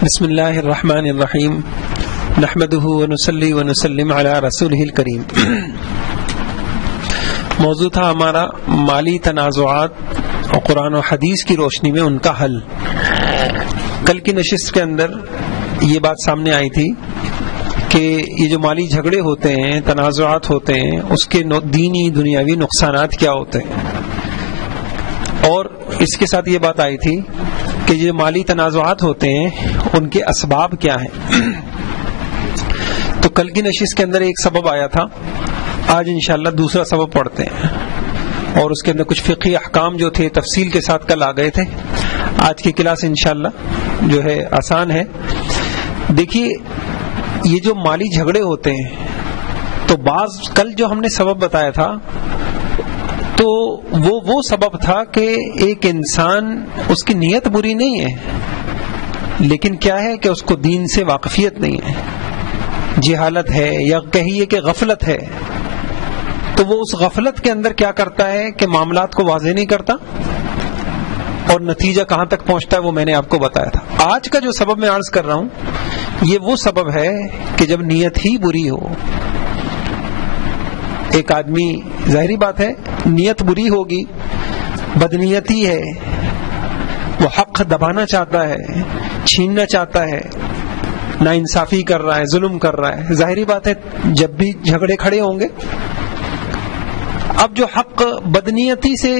بسم اللہ الرحمن الرحیم نحمده ونصلی ونسلم علی رسولہ الکریم۔ موضوع تھا ہمارا مالی تنازعات اور قرآن و حدیث کی روشنی میں ان کا حل۔ کل کی نشست کے اندر یہ بات سامنے آئی تھی کہ یہ جو مالی جھگڑے ہوتے ہیں، تنازعات ہوتے ہیں، اس کے دینی دنیاوی نقصانات کیا ہوتے ہیں، اور اس کے ساتھ یہ بات آئی تھی کہ جو مالی تنازعات ہوتے ہیں ان کے اسباب کیا ہیں۔ تو کل کی نشست کے اندر ایک سبب آیا تھا، آج انشاءاللہ دوسرا سبب پڑھتے ہیں، اور اس کے اندر کچھ فقہی احکام جو تھے تفصیل کے ساتھ کل آ گئے تھے۔ آج کی کلاس انشاءاللہ جو ہے آسان ہے۔ دیکھیے، یہ جو مالی جھگڑے ہوتے ہیں تو بعض کل جو ہم نے سبب بتایا تھا تو وہ سبب تھا کہ ایک انسان، اس کی نیت بری نہیں ہے، لیکن کیا ہے کہ اس کو دین سے واقفیت نہیں ہے، جہالت ہے یا کہیے کہ غفلت ہے، تو وہ اس غفلت کے اندر کیا کرتا ہے کہ معاملات کو واضح نہیں کرتا، اور نتیجہ کہاں تک پہنچتا ہے وہ میں نے آپ کو بتایا تھا۔ آج کا جو سبب میں عرض کر رہا ہوں یہ وہ سبب ہے کہ جب نیت ہی بری ہو، ایک آدمی، ظاہری بات ہے نیت بری ہوگی، بدنیتی ہے، وہ حق دبانا چاہتا ہے، چھیننا چاہتا ہے، ناانصافی کر رہا ہے، ظلم کر رہا ہے، ظاہری بات ہے جب بھی جھگڑے کھڑے ہوں گے۔ اب جو حق بدنیتی سے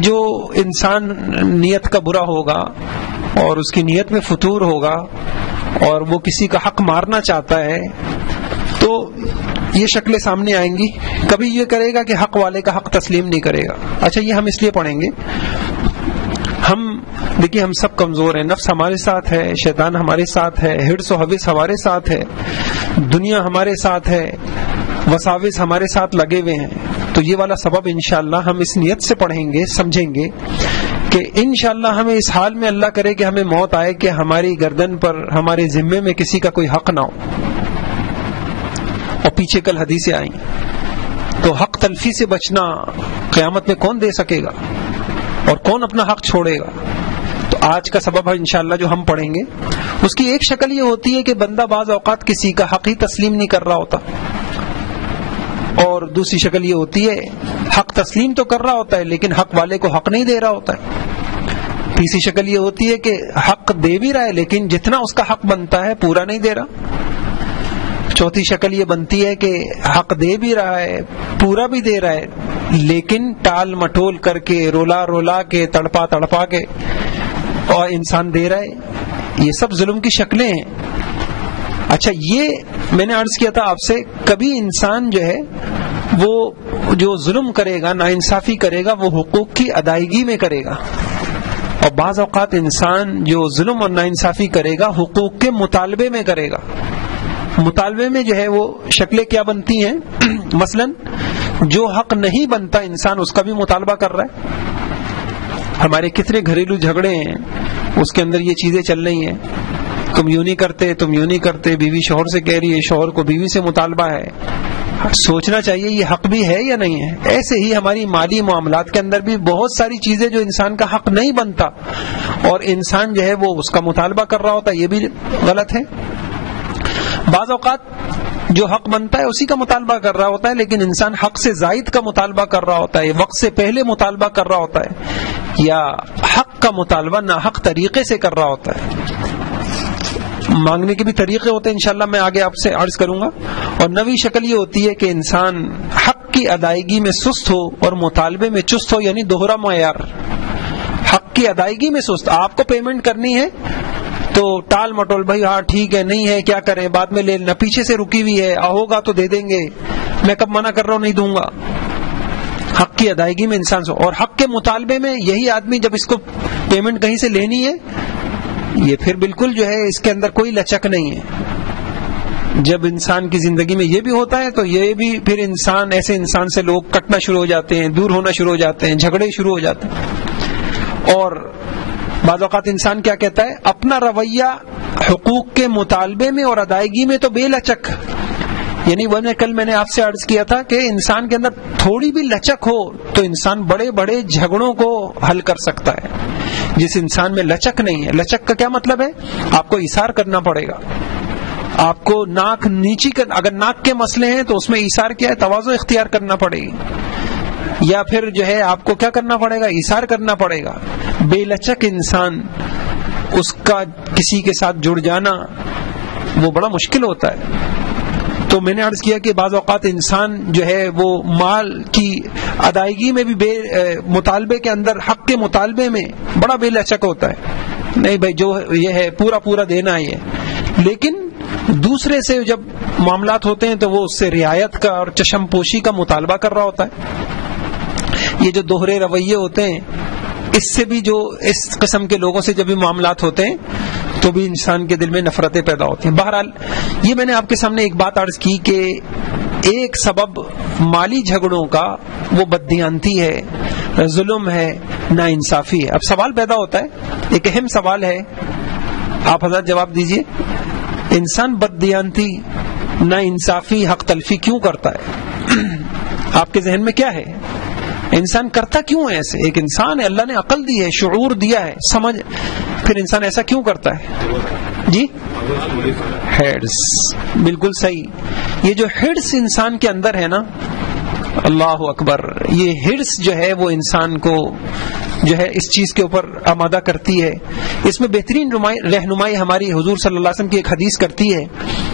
جو انسان نیت کا برا ہوگا اور اس کی نیت میں فتور ہوگا اور وہ کسی کا حق مارنا چاہتا ہے، تو یہ شکلیں سامنے آئیں گی۔ کبھی یہ کرے گا کہ حق والے کا حق تسلیم نہیں کرے گا۔ اچھا، یہ ہم اس لیے پڑھیں گے، دیکھیے ہم سب کمزور ہیں، نفس ہمارے ساتھ ہے، شیطان ہمارے ساتھ ہے، حرص و حوث ہمارے ساتھ ہے، دنیا ہمارے ساتھ ہے، وساوس ہمارے ساتھ لگے ہوئے ہیں۔ تو یہ والا سبب انشاءاللہ ہم اس نیت سے پڑھیں گے، سمجھیں گے کہ انشاءاللہ ہمیں اس حال میں اللہ کرے کہ ہمیں موت آئے کہ ہماری گردن پر، ہمارے ذمے میں کسی کا کوئی حق نہ ہو۔ اور پیچھے کل حدیثیں آئیں، تو حق تلفی سے بچنا قیامت میں کون دے سکے گا اور کون اپنا حق چھوڑے گا؟ تو آج کا سبب ہے انشاءاللہ جو ہم پڑھیں گے، اس کی ایک شکل یہ ہوتی ہے کہ بندہ بعض اوقات کسی کا حق ہی تسلیم نہیں کر رہا ہوتا، اور دوسری شکل یہ ہوتی ہے حق تسلیم تو کر رہا ہوتا ہے لیکن حق والے کو حق نہیں دے رہا ہوتا ہے۔ تیسری شکل یہ ہوتی ہے کہ حق دے بھی رہا ہے لیکن جتنا اس کا حق بنتا ہے پورا نہیں دے رہا۔ چوتھی شکل یہ بنتی ہے کہ حق دے بھی رہا ہے، پورا بھی دے رہا ہے، لیکن ٹال مٹول کر کے، رولا رولا کے، تڑپا تڑپا کے اور انسان دے رہا ہے۔ یہ سب ظلم کی شکلیں ہیں۔ اچھا، یہ میں نے عرض کیا تھا آپ سے، کبھی انسان جو ہے وہ جو ظلم کرے گا، ناانصافی کرے گا، وہ حقوق کی ادائیگی میں کرے گا، اور بعض اوقات انسان جو ظلم اور ناانصافی کرے گا حقوق کے مطالبے میں کرے گا۔ مطالبے میں جو ہے وہ شکلیں کیا بنتی ہیں؟ مثلا جو حق نہیں بنتا انسان اس کا بھی مطالبہ کر رہا ہے۔ ہمارے کتنے گھریلو جھگڑے ہیں، اس کے اندر یہ چیزیں چل رہی ہیں، تم یوں نہیں کرتے، تم یوں نہیں کرتے، بیوی شوہر سے کہہ رہی ہے، شوہر کو بیوی سے مطالبہ ہے۔ سوچنا چاہیے یہ حق بھی ہے یا نہیں ہے۔ ایسے ہی ہماری مالی معاملات کے اندر بھی بہت ساری چیزیں جو انسان کا حق نہیں بنتا اور انسان جو ہے وہ اس کا مطالبہ کر رہا ہوتا ہے، یہ بھی غلط ہے۔ بعض اوقات جو حق بنتا ہے اسی کا مطالبہ کر رہا ہوتا ہے لیکن انسان حق سے زائد کا مطالبہ کر رہا ہوتا ہے، وقت سے پہلے مطالبہ کر رہا ہوتا ہے، یا حق کا مطالبہ ناحق طریقے سے کر رہا ہوتا ہے۔ مانگنے کے بھی طریقے ہوتے ہیں، انشاءاللہ میں آگے آپ سے عرض کروں گا۔ اور نویں شکل یہ ہوتی ہے کہ انسان حق کی ادائیگی میں سست ہو اور مطالبے میں چست ہو، یعنی دوہرا معیار۔ حق کی ادائیگی میں سست، آپ کو پیمنٹ کرنی ہے تو ٹال مٹول، بھائی ہاں ٹھیک ہے، نہیں ہے کیا کریں، بعد میں لے لینا، پیچھے سے رکی ہوئی ہے، ہوگا تو دے دیں گے، میں کب منع کر رہا ہوں نہیں دوں گا۔ حق کی ادائیگی میں انسان سو، اور حق کے مطالبے میں یہی آدمی جب اس کو پیمنٹ کہیں سے لینی ہے، یہ پھر بالکل جو ہے اس کے اندر کوئی لچک نہیں ہے۔ جب انسان کی زندگی میں یہ بھی ہوتا ہے تو یہ بھی پھر انسان، ایسے انسان سے لوگ کٹنا شروع ہو جاتے ہیں، دور ہونا شروع ہو جاتے ہیں، جھگڑے شروع ہو جاتے ہیں۔ اور بعض اوقات انسان کیا کہتا ہے، اپنا رویہ حقوق کے مطالبے میں اور ادائیگی میں تو بے لچک، یعنی کل میں نے آپ سے عرض کیا تھا کہ انسان کے اندر تھوڑی بھی لچک ہو تو انسان بڑے بڑے جھگڑوں کو حل کر سکتا ہے۔ جس انسان میں لچک نہیں ہے. لچک کا کیا مطلب ہے؟ آپ کو ایثار کرنا پڑے گا. آپ کو ناک نیچی اگر ناک کے مسئلے ہیں تو اس میں ایثار کیا ہے؟ تواضع اختیار کرنا پڑے گی. یا پھر جو ہے آپ کو کیا کرنا پڑے گا؟ ایثار کرنا پڑے گا. بے لچک انسان، اس کا کسی کے ساتھ جڑ جانا وہ بڑا مشکل ہوتا ہے. تو میں نے عرض کیا کہ بعض اوقات انسان جو ہے وہ مال کی ادائیگی میں بھی مطالبے کے اندر، حق کے مطالبے میں بڑا بے لچک ہوتا ہے. نہیں بھائی جو یہ ہے پورا دینا ہے یہ. لیکن دوسرے سے جب معاملات ہوتے ہیں تو وہ اس سے رعایت کا اور چشم پوشی کا مطالبہ کر رہا ہوتا ہے. یہ جو دوہرے رویے ہوتے ہیں، اس سے بھی جو اس قسم کے لوگوں سے جب بھی معاملات ہوتے ہیں تو بھی انسان کے دل میں نفرتیں پیدا ہوتی ہیں. بہرحال یہ میں نے آپ کے سامنے ایک بات عرض کی کہ ایک سبب مالی جھگڑوں کا وہ بددیانتی ہے، ظلم ہے، ناانصافی ہے. اب سوال پیدا ہوتا ہے، ایک اہم سوال ہے، آپ حضرات جواب دیجئے. انسان بددیانتی، ناانصافی، حق تلفی کیوں کرتا ہے؟ آپ کے ذہن میں کیا ہے؟ انسان کرتا کیوں ہے ایسے؟ ایک انسان ہے، اللہ نے عقل دی ہے، شعور دیا ہے، سمجھ، پھر انسان ایسا کیوں کرتا ہے؟ جی ہرس، بالکل صحیح. یہ جو ہرس انسان کے اندر ہے نا، اللہ اکبر، یہ ہرس جو ہے وہ انسان کو جو ہے اس چیز کے اوپر آمادہ کرتی ہے. اس میں بہترین رہنمائی ہماری حضور صلی اللہ علیہ وسلم کی ایک حدیث کرتی ہے.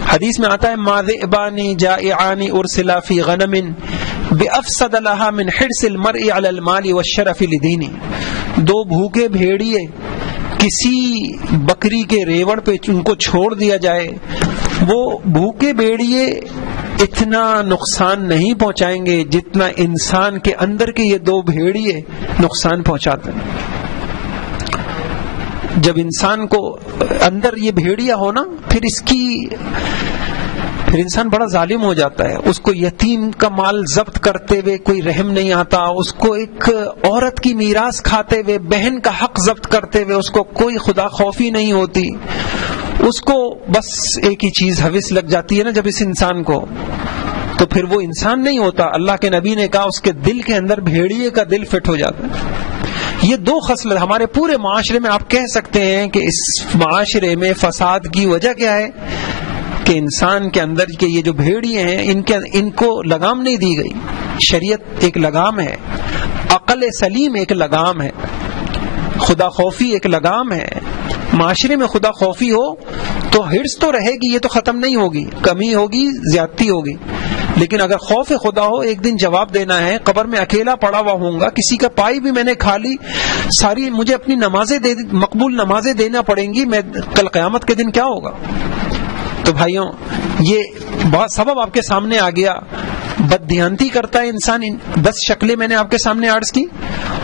حدیث میں آتا ہے ما ذئبان جائعان ارسلا فی غنم بافسد لها من حرص المرء علی المال والشرف لدینہ. دو بھوکے بھیڑیے کسی بکری کے ریوڑ پہ ان کو چھوڑ دیا جائے، وہ بھوکے بھیڑیے اتنا نقصان نہیں پہنچائیں گے جتنا انسان کے اندر کے یہ دو بھیڑیے نقصان پہنچاتے ہیں. جب انسان کو اندر یہ بھیڑیا ہو نا، پھر انسان بڑا ظالم ہو جاتا ہے. اس کو یتیم کا مال ضبط کرتے ہوئے کوئی رحم نہیں آتا، اس کو ایک عورت کی میراث کھاتے ہوئے بہن کا حق ضبط کرتے ہوئے اس کو کوئی خدا خوفی نہیں ہوتی. اس کو بس ایک ہی چیز حوث لگ جاتی ہے نا جب اس انسان کو، تو پھر وہ انسان نہیں ہوتا. اللہ کے نبی نے کہا اس کے دل کے اندر بھیڑیے کا دل فٹ ہو جاتا ہے. یہ دو خصلت ہمارے پورے معاشرے میں، آپ کہہ سکتے ہیں کہ اس معاشرے میں فساد کی وجہ کیا ہے کہ انسان کے اندر کے یہ جو بھیڑیے ہیں ان کو لگام نہیں دی گئی. شریعت ایک لگام ہے، عقل سلیم ایک لگام ہے، خدا خوفی ایک لگام ہے. معاشرے میں خدا خوفی ہو تو ہرس تو رہے گی، یہ تو ختم نہیں ہوگی، کمی ہوگی، زیادتی ہوگی. لیکن اگر خوف خدا ہو، ایک دن جواب دینا ہے، قبر میں اکیلا پڑا ہوا ہوں گا، کسی کا پائی بھی میں نے کھا لی، ساری مجھے اپنی نمازیں مقبول نمازیں دینا پڑیں گی، میں کل قیامت کے دن کیا ہوگا؟ تو بھائیوں یہ بہت سبب آپ کے سامنے آ گیا. بددھیانتی کرتا ہے انسان، 10 شکلیں میں نے آپ کے سامنے عرض کی،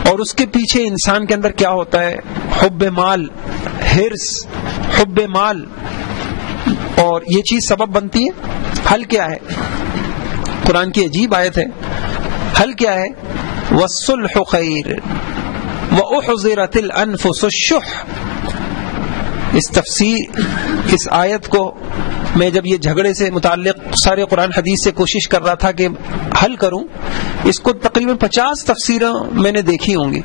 اور اس کے پیچھے انسان کے اندر کیا ہوتا ہے؟ حب مال، ہرس، حب مال، اور یہ چیز سبب بنتی ہے. حل کیا ہے؟ قرآن کی عجیب آیت ہے. حل کیا ہے؟ والصلح خیر واحضرت الانفس الشح. اس آیت کو میں جب یہ جھگڑے سے متعلق سارے قرآن حدیث سے کوشش کر رہا تھا کہ حل کروں، اس کو تقریباً 50 تفسیریں میں نے دیکھی ہوں گی.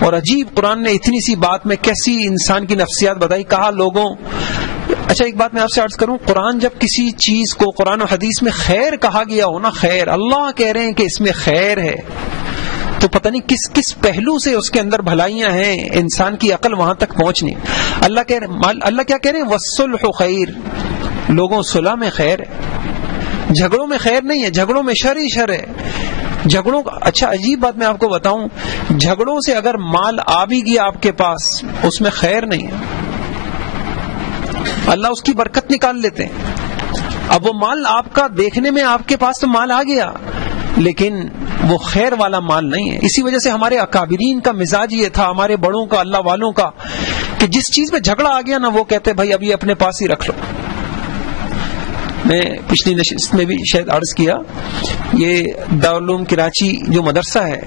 اور عجیب، قرآن نے اتنی سی بات میں کیسی انسان کی نفسیات بتائی. کہا لوگوں، اچھا ایک بات میں آپ سے عرض کروں، قرآن جب کسی چیز کو قرآن و حدیث میں خیر کہا گیا ہو نا، خیر اللہ کہہ رہے ہیں کہ اس میں خیر ہے، تو پتہ نہیں کس کس پہلو سے اس کے اندر بھلائیاں ہیں، انسان کی عقل وہاں تک پہنچنی. اللہ کیا کہہ رہے ہیں؟ والصلح خیر. لوگوں صلح میں خیر ہے، جھگڑوں میں خیر نہیں ہے، جھگڑوں میں شر ہی شر ہے. جھگڑوں کا اچھا عجیب بات میں آپ کو بتاؤں، جھگڑوں سے اگر مال آ بھی گیا آپ کے پاس، اس میں خیر نہیں ہے، اللہ اس کی برکت نکال لیتے ہیں. اب وہ مال آپ کا دیکھنے میں آپ کے پاس تو مال آ گیا، لیکن وہ خیر والا مال نہیں ہے. اسی وجہ سے ہمارے اکابرین کا مزاج یہ تھا، ہمارے بڑوں کا، اللہ والوں کا، کہ جس چیز میں جھگڑا آ گیا نا، وہ کہتے بھائی ابھی اپنے پاس ہی رکھ لو. میں پچھلی نشست میں بھی شاید عرض کیا، یہ دارالعلوم کراچی جو مدرسہ ہے،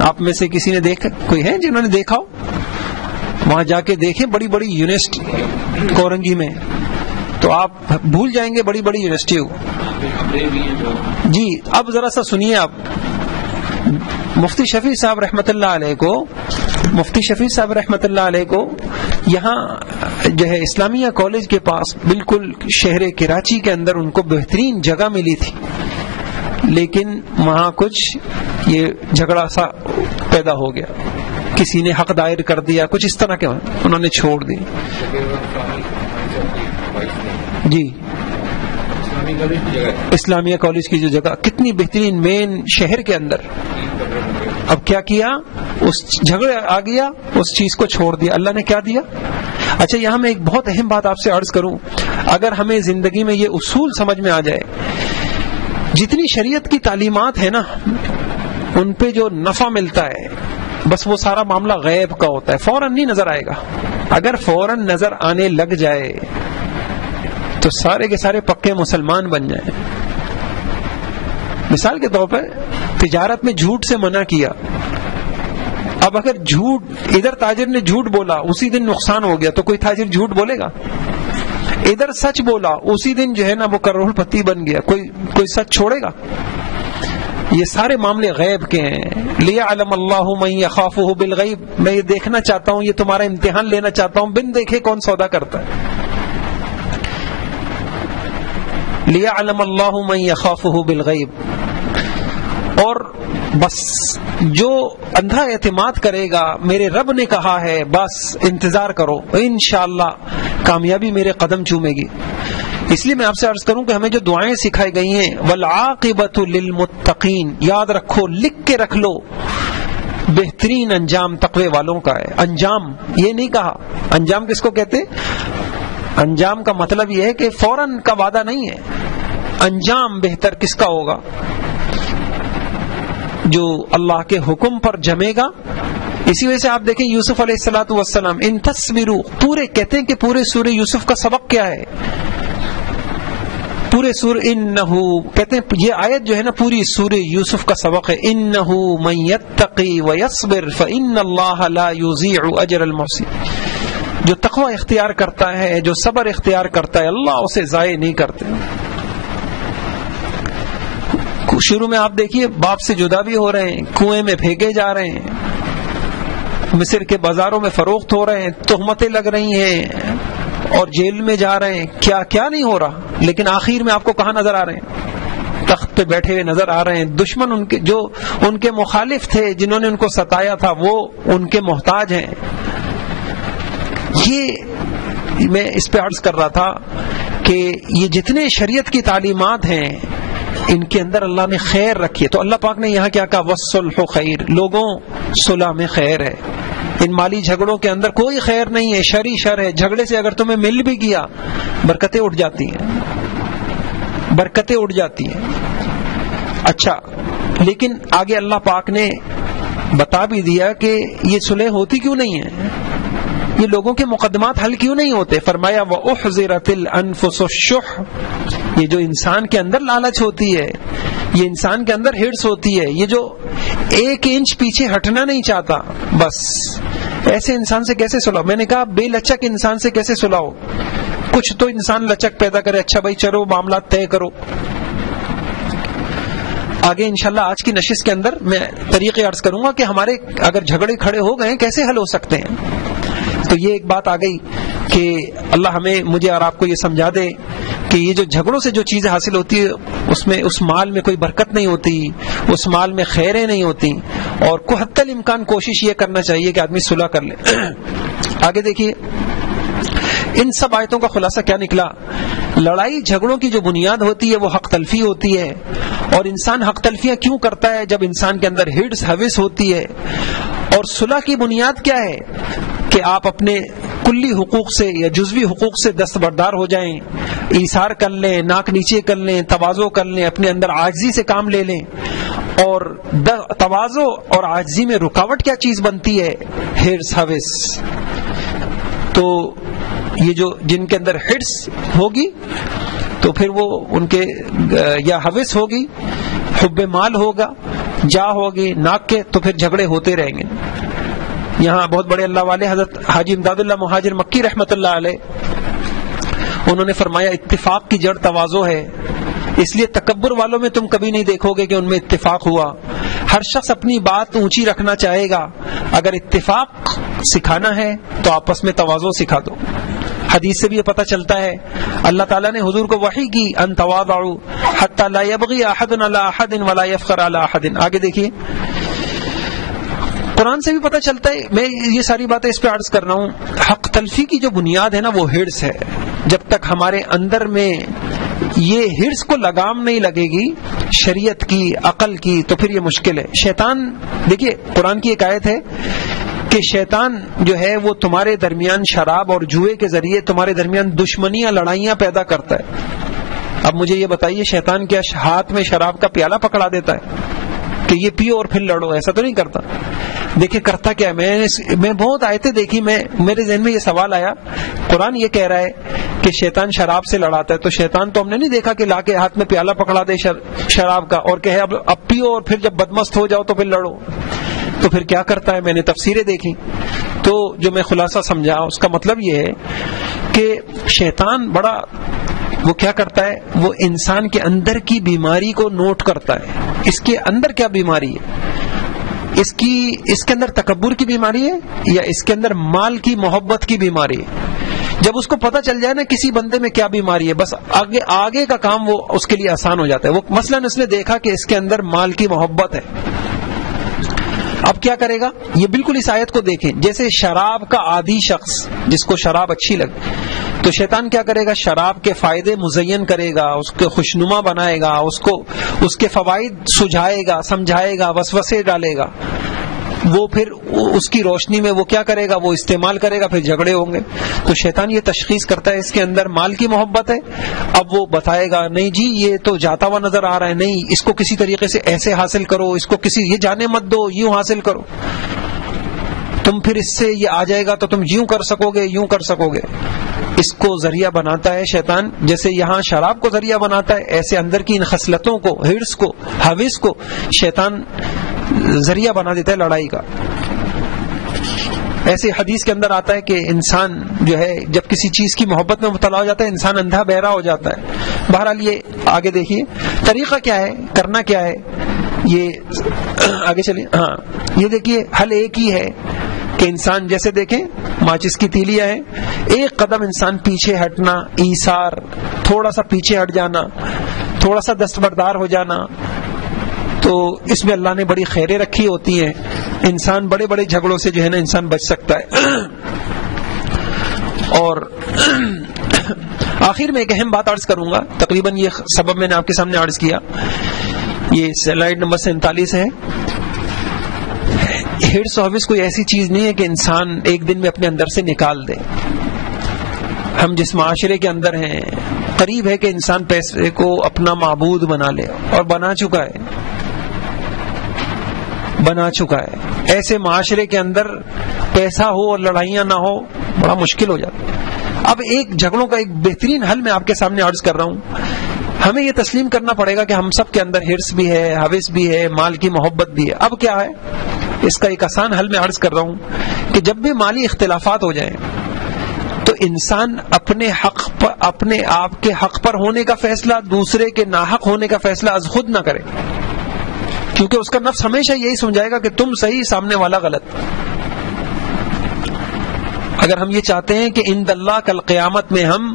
آپ میں سے کسی نے دیکھا، کوئی ہے جنہوں نے دیکھا ہو؟ وہاں جا کے دیکھیں، بڑی بڑی یونیورسٹی کورنگی میں، تو آپ بھول جائیں گے بڑی بڑی یونیورسٹی ہو. جی اب ذرا سا سنیے آپ. مفتی شفیع صاحب رحمت اللہ علیہ کو مفتی شفیع صاحب رحمۃ اللہ علیہ کو یہاں جو ہے اسلامیہ کالج کے پاس بالکل شہر کراچی کے اندر ان کو بہترین جگہ ملی تھی، لیکن وہاں کچھ یہ جھگڑا سا پیدا ہو گیا، کسی نے حق دائر کر دیا، کچھ اس طرح کے انہوں نے چھوڑ دی. جی اسلامیہ کالج کی جو جگہ کتنی بہترین مین شہر کے اندر، اب کیا کیا، اس جھگڑے آ گیا، اس چیز کو چھوڑ دیا. اللہ نے کیا دیا؟ اچھا یہاں میں ایک بہت اہم بات آپ سے عرض کروں، اگر ہمیں زندگی میں یہ اصول سمجھ میں آ جائے، جتنی شریعت کی تعلیمات ہیں نا ان پہ جو نفع ملتا ہے بس وہ سارا معاملہ غیب کا ہوتا ہے، فوراً نہیں نظر آئے گا. اگر فوراً نظر آنے لگ جائے تو سارے کے سارے پکے مسلمان بن جائیں. مثال کے طور پر تجارت میں جھوٹ سے منع کیا، اب اگر جھوٹ ادھر تاجر نے جھوٹ بولا اسی دن نقصان ہو گیا تو کوئی تاجر جھوٹ بولے گا؟ ادھر سچ بولا اسی دن جو ہے نا وہ کروڑ پتی بن گیا، کوئی سچ چھوڑے گا؟ یہ سارے معاملے غیب کے ہیں. لِيَعْلَمَ اللَّهُ مَن يَخَافُهُ بِالْغَيْبِ، میں یہ دیکھنا چاہتا ہوں، یہ تمہارا امتحان لینا چاہتا ہوں، بن دیکھے کون سودا کرتا ہے. لِيَعْلَمَ اللَّهُ مَن يَخَافُهُ بِالْغَيْبِ. اور بس جو اندھا اعتماد کرے گا میرے رب نے کہا ہے بس انتظار کرو، انشاءاللہ کامیابی میرے قدم چومے گی. اس لیے میں آپ سے عرض کروں کہ ہمیں جو دعائیں سکھائی گئی ہیں والعاقبۃ للمتقین، یاد رکھو، لکھ کے رکھ لو، بہترین انجام تقوی والوں کا ہے. انجام یہ نہیں کہا، انجام کس کو کہتے؟ انجام کا مطلب یہ ہے کہ فوراً کا وعدہ نہیں ہے، انجام بہتر کس کا ہوگا؟ جو اللہ کے حکم پر جمے گا. اسی وجہ سے آپ دیکھیں یوسف علیہ الصلوۃ والسلام، ان تصبروا، پورے کہتے ہیں کہ پورے سورہ یوسف کا سبق کیا ہے؟ پورے سورہ انہو کہتے ہیں، یہ آیت جو ہے نا پوری سورہ یوسف کا سبق ہے. انہو من یتقی ویصبر فإن اللہ لا یضیع اجر المحسنین. جو تقوی اختیار کرتا ہے، جو صبر اختیار کرتا ہے، اللہ اسے ضائع نہیں کرتے. شروع میں آپ دیکھیے باپ سے جدا بھی ہو رہے ہیں، کنویں میں پھینکے جا رہے ہیں، مصر کے بازاروں میں فروخت ہو رہے ہیں، تہمتیں لگ رہی ہیں اور جیل میں جا رہے ہیں، کیا کیا نہیں ہو رہا. لیکن آخر میں آپ کو کہاں نظر آ رہے ہیں؟ تخت پہ بیٹھے ہوئے نظر آ رہے ہیں. دشمن ان کے جو ان کے مخالف تھے، جنہوں نے ان کو ستایا تھا، وہ ان کے محتاج ہیں. یہ میں اس پہ عرض کر رہا تھا کہ یہ جتنے شریعت کی تعلیمات ہیں ان کے اندر اللہ نے خیر رکھی ہے. تو اللہ پاک نے یہاں کیا کہا؟ وَالصُّلْحُ خَيْرٌ، لوگوں صلح میں خیر ہے. ان مالی جھگڑوں کے اندر کوئی خیر نہیں ہے، شر ہی شر ہے. جھگڑے سے اگر تمہیں مل بھی گیا برکتیں اٹھ جاتی ہیں، برکتیں اٹھ جاتی ہیں. اچھا لیکن آگے اللہ پاک نے بتا بھی دیا کہ یہ صلح ہوتی کیوں نہیں ہے، یہ لوگوں کے مقدمات حل کیوں نہیں ہوتے. فرمایا وَأُحْضِرَتِ الْأَنفُسُ الشُّحَّ، یہ جو انسان کے اندر لالچ ہوتی ہے، یہ انسان کے اندر ہرس ہوتی ہے، یہ جو ایک انچ پیچھے ہٹنا نہیں چاہتا، بس ایسے انسان سے کیسے صلح؟ میں نے کہا بے لچک انسان سے کیسے صلح ہو؟ کچھ تو انسان لچک پیدا کرے، اچھا بھائی چلو معاملات طے کرو. آگے انشاءاللہ آج کی نشست کے اندر میں طریقے عرض کروں گا کہ ہمارے اگر جھگڑے کھڑے ہو گئے کیسے حل ہو سکتے ہیں. تو یہ ایک بات آ گئی کہ اللہ ہمیں، مجھے اور آپ کو یہ سمجھا دے کہ یہ جو جھگڑوں سے جو چیزیں حاصل ہوتی ہے اس میں، اس مال میں کوئی برکت نہیں ہوتی، اس مال میں خیریں نہیں ہوتی، اور کو حتی الامکان کوشش یہ کرنا چاہیے کہ آدمی صلح کر لے. آگے دیکھیے ان سب آیتوں کا خلاصہ کیا نکلا؟ لڑائی جھگڑوں کی جو بنیاد ہوتی ہے وہ حق تلفی ہوتی ہے. اور انسان حق تلفیاں کیوں کرتا ہے؟ جب انسان کے اندر ہرس حوث ہوتی ہے. اور صلح کی بنیاد کیا ہے؟ کہ آپ اپنے کلی حقوق سے یا جزوی حقوق سے دستبردار ہو جائیں، ایثار کر لیں، ناک نیچے کر لیں، تواضع کر لیں، اپنے اندر عاجزی سے کام لے لیں. اور تواضع اور عاجزی میں رکاوٹ کیا چیز بنتی ہے؟ ہرس حوث. تو یہ جو جن کے اندر ہرس ہوگی تو پھر وہ ان کے یا حوث ہوگی، حب مال ہوگا، جا ہوگی، ناک کے، تو پھر جھگڑے ہوتے رہیں گے. یہاں بہت بڑے اللہ والے حضرت حاجی امداد اللہ مہاجر مکی رحمۃ اللہ علیہ، انہوں نے فرمایا اتفاق کی جڑ تواضع ہے، اس لیے تکبر والوں میں تم کبھی نہیں دیکھو گے کہ ان میں اتفاق ہوا. ہر شخص اپنی بات اونچی رکھنا چاہے گا. اگر اتفاق سکھانا ہے تو آپس میں تواضع سکھا دو. حدیث سے بھی یہ پتہ چلتا ہے, اللہ تعالیٰ نے حضور کو وحی کی, ان تواضعوا حتی لا یبغی احد علی احد ولا یفخر علی احد. آگے دیکھیے, قرآن سے بھی پتہ چلتا ہے. میں یہ ساری باتیں اس پہ عرض کر رہا ہوں. حق تلفی کی جو بنیاد ہے نا وہ ہرس ہے. جب تک ہمارے اندر میں یہ ہرس کو لگام نہیں لگے گی شریعت کی, عقل کی, تو پھر یہ مشکل ہے. شیطان, دیکھیے قرآن کی ایک آیت ہے کہ شیطان جو ہے وہ تمہارے درمیان شراب اور جوئے کے ذریعے تمہارے درمیان دشمنیاں, لڑائیاں پیدا کرتا ہے. اب مجھے یہ بتائیے, شیطان کیا ہاتھ میں شراب کا پیالہ پکڑا دیتا ہے کہ یہ پیو اور پھر لڑو؟ ایسا تو نہیں کرتا. دیکھیں کرتا کیا ہے. میں بہت آیتیں دیکھی, میرے ذہن میں یہ سوال آیا, قرآن یہ کہہ رہا ہے کہ شیطان شراب سے لڑاتا ہے, تو شیطان تو ہم نے نہیں دیکھا کہ لا کے ہاتھ میں پیالہ پکڑا دے شراب کا اور کہے اب پیو اور پھر جب بدمست ہو جاؤ تو پھر لڑو. تو پھر کیا کرتا ہے؟ میں نے تفسیریں دیکھی تو جو میں خلاصہ سمجھا اس کا مطلب یہ ہے کہ شیطان بڑا وہ کیا کرتا ہے, وہ انسان کے اندر کی بیماری کو نوٹ کرتا ہے. اس کے اندر کیا بیماری ہے, اس کے اندر تکبر کی بیماری ہے یا اس کے اندر مال کی محبت کی بیماری ہے. جب اس کو پتہ چل جائے نا کسی بندے میں کیا بیماری ہے, بس آگے کا کام وہ اس کے لیے آسان ہو جاتا ہے. وہ مثلاً اس نے دیکھا کہ اس کے اندر مال کی محبت ہے, اب کیا کرے گا؟ یہ بالکل اس آیت کو دیکھیں, جیسے شراب کا عادی شخص جس کو شراب اچھی لگے تو شیطان کیا کرے گا؟ شراب کے فائدے مزین کرے گا, اس کو خوشنما بنائے گا, اس کے فوائد سجھائے گا, سمجھائے گا, وسوسے ڈالے گا. وہ پھر اس کی روشنی میں وہ کیا کرے گا؟ وہ استعمال کرے گا, پھر جھگڑے ہوں گے. تو شیطان یہ تشخیص کرتا ہے اس کے اندر مال کی محبت ہے. اب وہ بتائے گا نہیں جی یہ تو جاتا ہوا نظر آ رہا ہے, نہیں اس کو کسی طریقے سے ایسے حاصل کرو, اس کو کسی یہ جانے مت دو, یوں حاصل کرو, تم پھر اس سے یہ آ جائے گا تو تم یوں کر سکو گے, یوں کر سکو گے. اس کو ذریعہ بناتا ہے شیطان, جیسے یہاں شراب کو ذریعہ بناتا ہے, ایسے اندر کی ان خصلتوں کو, ہرس کو, حوث کو شیطان ذریعہ بنا دیتا ہے لڑائی کا. ایسے حدیث کے اندر آتا ہے کہ انسان جو ہے جب کسی چیز کی محبت میں مبتلا ہو جاتا ہے انسان اندھا بہرا ہو جاتا ہے. بہرحال یہ آگے دیکھیے طریقہ کیا ہے, کرنا کیا ہے, یہ آگے چلیے. ہاں یہ دیکھیے حل ایک ہی ہے کہ انسان جیسے دیکھیں ماچس کی تیلیاں ہیں, ایک قدم انسان پیچھے ہٹنا, ایثار, تھوڑا سا پیچھے ہٹ جانا, تھوڑا سا دستبردار ہو جانا, تو اس میں اللہ نے بڑی خیریں رکھی ہوتی ہیں. انسان بڑے بڑے جھگڑوں سے جو ہے نا انسان بچ سکتا ہے. اور آخر میں ایک اہم بات عرض کروں گا, تقریباً یہ سبب میں نے آپ کے سامنے عرض کیا, یہ سلائیڈ نمبر 47 ہے. ہرس و حوث کوئی ایسی چیز نہیں ہے کہ انسان ایک دن میں اپنے اندر سے نکال دے. ہم جس معاشرے کے اندر ہیں قریب ہے کہ انسان پیسے کو اپنا معبود بنا لے, اور بنا چکا ہے. ایسے معاشرے کے اندر پیسہ ہو اور لڑائیاں نہ ہو بڑا مشکل ہو جاتا ہے. اب ایک جھگڑوں کا ایک بہترین حل میں آپ کے سامنے عرض کر رہا ہوں. ہمیں یہ تسلیم کرنا پڑے گا کہ ہم سب کے اندر ہرس بھی ہے, حوث بھی ہے, مال کی محبت بھی ہے. اب کیا ہے اس کا ایک آسان حل میں عرض کر رہا ہوں کہ جب بھی مالی اختلافات ہو جائیں تو انسان اپنے آپ کے حق پر ہونے کا فیصلہ دوسرے کے ناحق ہونے کا فیصلہ از خود نہ کرے, کیونکہ اس کا نفس ہمیشہ یہی سمجھائے گا کہ تم صحیح, سامنے والا غلط. اگر ہم یہ چاہتے ہیں کہ عند اللہ کل قیامت میں ہم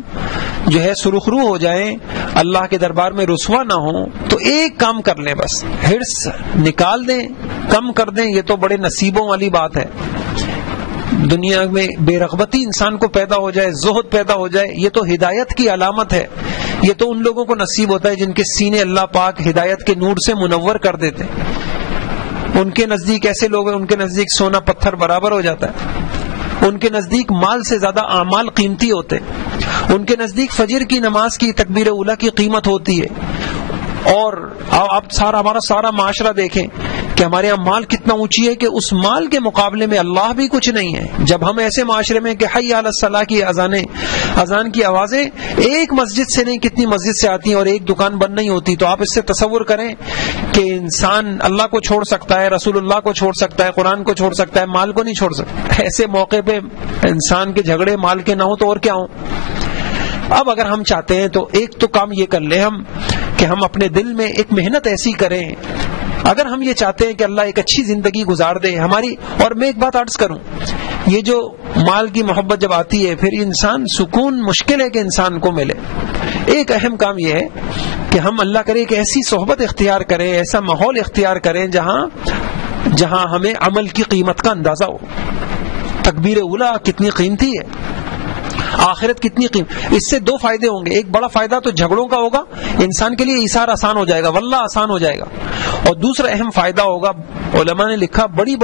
جو ہے سرخرو ہو جائیں, اللہ کے دربار میں رسوا نہ ہوں, تو ایک کام کر لیں, بس ہرس نکال دیں, کم کر دیں. یہ تو بڑے نصیبوں والی بات ہے. دنیا میں بے رغبتی انسان کو پیدا ہو جائے, زہد پیدا ہو جائے, یہ تو ہدایت کی علامت ہے. یہ تو ان لوگوں کو نصیب ہوتا ہے جن کے سینے اللہ پاک ہدایت کے نور سے منور کر دیتے. ان کے نزدیک ایسے لوگ ہیں, ان کے نزدیک سونا پتھر برابر ہو جاتا ہے. ان کے نزدیک مال سے زیادہ اعمال قیمتی ہوتے. ان کے نزدیک فجر کی نماز کی تکبیر اولیٰ کی قیمت ہوتی ہے. اور آپ ہمارا سارا معاشرہ دیکھیں کہ ہمارے یہاں مال کتنا اونچی ہے کہ اس مال کے مقابلے میں اللہ بھی کچھ نہیں ہے. جب ہم ایسے معاشرے میں کہ حی علی الصلاۃ کی اذان کی آوازیں ایک مسجد سے نہیں کتنی مسجد سے آتی ہیں اور ایک دکان بند نہیں ہوتی, تو آپ اس سے تصور کریں کہ انسان اللہ کو چھوڑ سکتا ہے, رسول اللہ کو چھوڑ سکتا ہے, قرآن کو چھوڑ سکتا ہے, مال کو نہیں چھوڑ سکتا. ایسے موقع پہ انسان کے جھگڑے مال کے نہ ہو تو اور کیا ہوں. اب اگر ہم چاہتے ہیں تو ایک تو کام یہ کر لیں ہم کہ ہم اپنے دل میں ایک محنت ایسی کریں اگر ہم یہ چاہتے ہیں کہ اللہ ایک اچھی زندگی گزار دے ہماری. اور میں ایک بات عرض کروں, یہ جو مال کی محبت جب آتی ہے پھر انسان سکون مشکل ہے کہ انسان کو ملے. ایک اہم کام یہ ہے کہ ہم اللہ کرے ایک ایسی صحبت اختیار کریں, ایسا ماحول اختیار کریں جہاں ہمیں عمل کی قیمت کا اندازہ ہو. تکبیر اولا کتنی قیمتی ہے, آخرت کتنی اس سے دو فائدے ہوں گے. ایک بڑا فائدہ تو جھگڑوں کا ہوگا, انسان کے لیے ایثار آسان ہو جائے گا, واللہ آسان ہو جائے گا. اور دوسرا اہم فائدہ ہوگا, علماء نے لکھا بڑی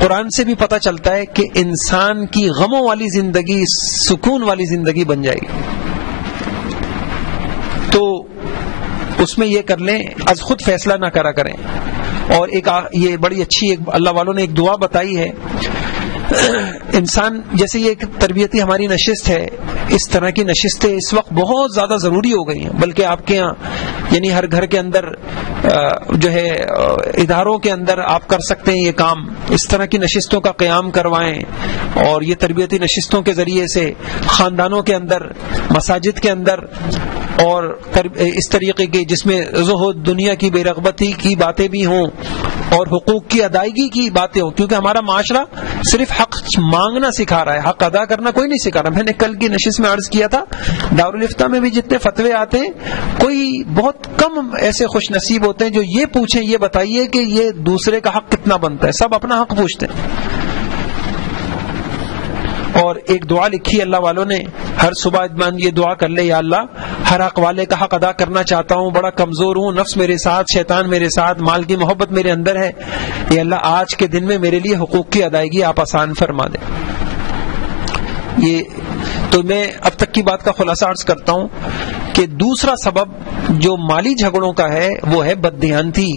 قرآن سے بھی پتہ چلتا ہے کہ انسان کی غموں والی زندگی سکون والی زندگی بن جائے گی. تو اس میں یہ کر لیں, از خود فیصلہ نہ کرا کریں. اور یہ بڑی اچھی اللہ والوں نے ایک دعا بتائی ہے. انسان جیسے یہ ایک تربیتی ہماری نشست ہے, اس طرح کی نشستیں اس وقت بہت زیادہ ضروری ہو گئی ہیں. بلکہ آپ کے یہاں یعنی ہر گھر کے اندر جو ہے اداروں کے اندر آپ کر سکتے ہیں یہ کام, اس طرح کی نشستوں کا قیام کروائیں. اور یہ تربیتی نشستوں کے ذریعے سے خاندانوں کے اندر, مساجد کے اندر, اور اس طریقے کے جس میں زہد, دنیا کی بے رغبتی کی باتیں بھی ہوں اور حقوق کی ادائیگی کی باتیں ہوں. کیونکہ ہمارا معاشرہ صرف حق مانگنا سکھا رہا ہے, حق ادا کرنا کوئی نہیں سکھا رہا. میں نے کل کی نشست میں عرض کیا تھا, دارالفتہ میں بھی جتنے فتوے آتے ہیں کوئی بہت کم ایسے خوش نصیب ہوتے ہیں جو یہ پوچھیں, یہ بتائیے کہ یہ دوسرے کا حق کتنا بنتا ہے. سب اپنا حق پوچھتے ہیں. اور ایک دعا لکھی اللہ والوں نے, ہر صبح ادمان یہ دعا کر لے, یا اللہ ہر حق والے کا حق ادا کرنا چاہتا ہوں, بڑا کمزور ہوں, نفس میرے ساتھ, شیطان میرے ساتھ, مال کی محبت میرے اندر ہے. یا اللہ آج کے دن میں میرے لیے حقوق کی ادائیگی آپ آسان فرما دیں. یہ تو میں اب تک کی بات کا خلاصہ عرض کرتا ہوں کہ دوسرا سبب جو مالی جھگڑوں کا ہے وہ ہے بددیانتی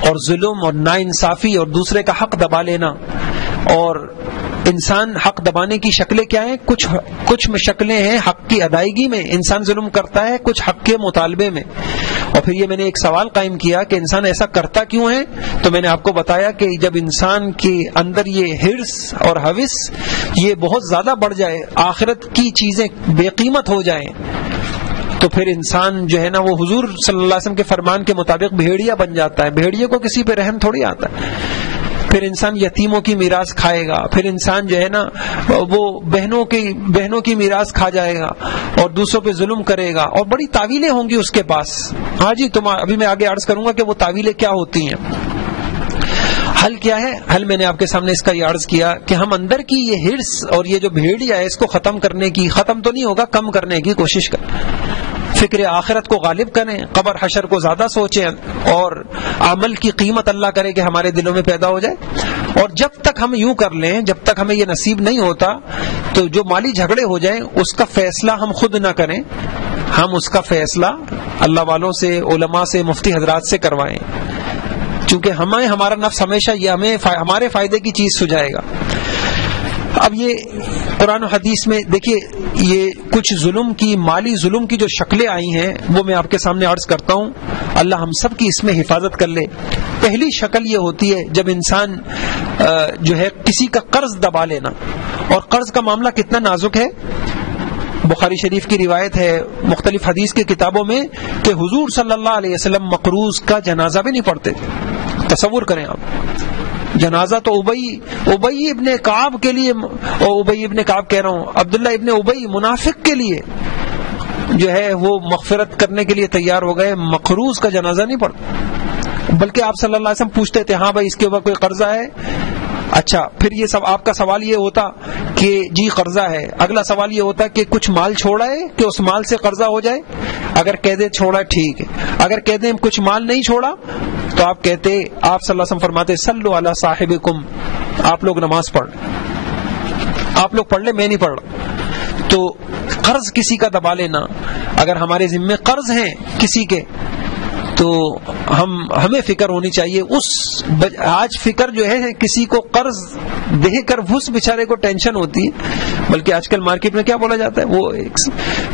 اور ظلم اور ناانصافی اور دوسرے کا حق دبا لینا. اور انسان حق دبانے کی شکلیں کیا ہیں؟ کچھ شکلیں ہیں حق کی ادائیگی میں انسان ظلم کرتا ہے, کچھ حق کے مطالبے میں. اور پھر یہ میں نے ایک سوال قائم کیا کہ انسان ایسا کرتا کیوں ہے, تو میں نے آپ کو بتایا کہ جب انسان کے اندر یہ حرص اور ہوس یہ بہت زیادہ بڑھ جائے, آخرت کی چیزیں بے قیمت ہو جائیں, تو پھر انسان جو ہے نا وہ حضور صلی اللہ علیہ وسلم کے فرمان کے مطابق بھیڑیا بن جاتا ہے. بھیڑیے کو کسی پہ رحم تھوڑی آتا ہے. پھر انسان یتیموں کی میراث کھائے گا, پھر انسان جو ہے نا وہ بہنوں کی میراث کھا جائے گا اور دوسروں پہ ظلم کرے گا, اور بڑی تعویلیں ہوں گی اس کے پاس. ہاں جی, ابھی میں آگے عرض کروں گا کہ وہ تعویلیں کیا ہوتی ہیں. حل کیا ہے؟ حل میں نے آپ کے سامنے اس کا یہ عرض کیا کہ ہم اندر کی یہ حرص اور یہ جو بھیڑیا ہے اس کو ختم تو نہیں ہوگا, کم کرنے کی کوشش کریں. فکر آخرت کو غالب کریں, قبر حشر کو زیادہ سوچیں, اور عمل کی قیمت اللہ کرے کہ ہمارے دلوں میں پیدا ہو جائے. اور جب تک ہم یوں کر لیں, جب تک ہمیں یہ نصیب نہیں ہوتا, تو جو مالی جھگڑے ہو جائیں اس کا فیصلہ ہم خود نہ کریں, ہم اس کا فیصلہ اللہ والوں سے, علماء سے, مفتی حضرات سے کروائیں. چونکہ ہمارا نفس ہمیشہ یہ ہمارے فائدے کی چیز سجائے گا. اب یہ قرآن و حدیث میں دیکھیے, یہ کچھ مالی ظلم کی جو شکلیں آئی ہیں وہ میں آپ کے سامنے عرض کرتا ہوں. اللہ ہم سب کی اس میں حفاظت کر لے. پہلی شکل یہ ہوتی ہے جب انسان جو ہے کسی کا قرض دبا لینا. اور قرض کا معاملہ کتنا نازک ہے. بخاری شریف کی روایت ہے, مختلف حدیث کی کتابوں میں, کہ حضور صلی اللہ علیہ وسلم مقروض کا جنازہ بھی نہیں پڑھتے تھے. تصور کریں آپ, جنازہ تو ابی ابن کعب کے لیے, ابی ابن کعب کہہ رہا ہوں, عبداللہ ابن ابی منافق کے لیے جو ہے وہ مغفرت کرنے کے لیے تیار ہو گئے, مقروض کا جنازہ نہیں پڑھتا. بلکہ آپ صلی اللہ علیہ وسلم پوچھتے تھے, ہاں بھائی اس کے اوپر کوئی قرضہ ہے؟ اچھا, پھر یہ سب آپ کا سوال یہ ہوتا کہ جی قرضہ ہے. اگلا سوال یہ ہوتا کہ کچھ مال چھوڑا ہے کہ اس مال سے قرضہ ہو جائے. اگر کہہ دیں چھوڑا ٹھیک ہے, اگر کہہ دیں کچھ مال نہیں چھوڑا تو آپ کہتے, آپ صلی اللہ علیہ وسلم فرماتے صلوا علی صاحبکم, آپ لوگ نماز پڑھ, آپ لوگ پڑھ لیں, میں نہیں پڑھ رہا. تو قرض کسی کا دبا لینا, اگر ہمارے ذمے قرض ہیں کسی کے تو ہمیں فکر ہونی چاہیے. آج فکر جو ہے کسی کو قرض دے کر اس بیچارے کو ٹینشن ہوتی ہے. بلکہ آج کل مارکیٹ میں کیا بولا جاتا ہے,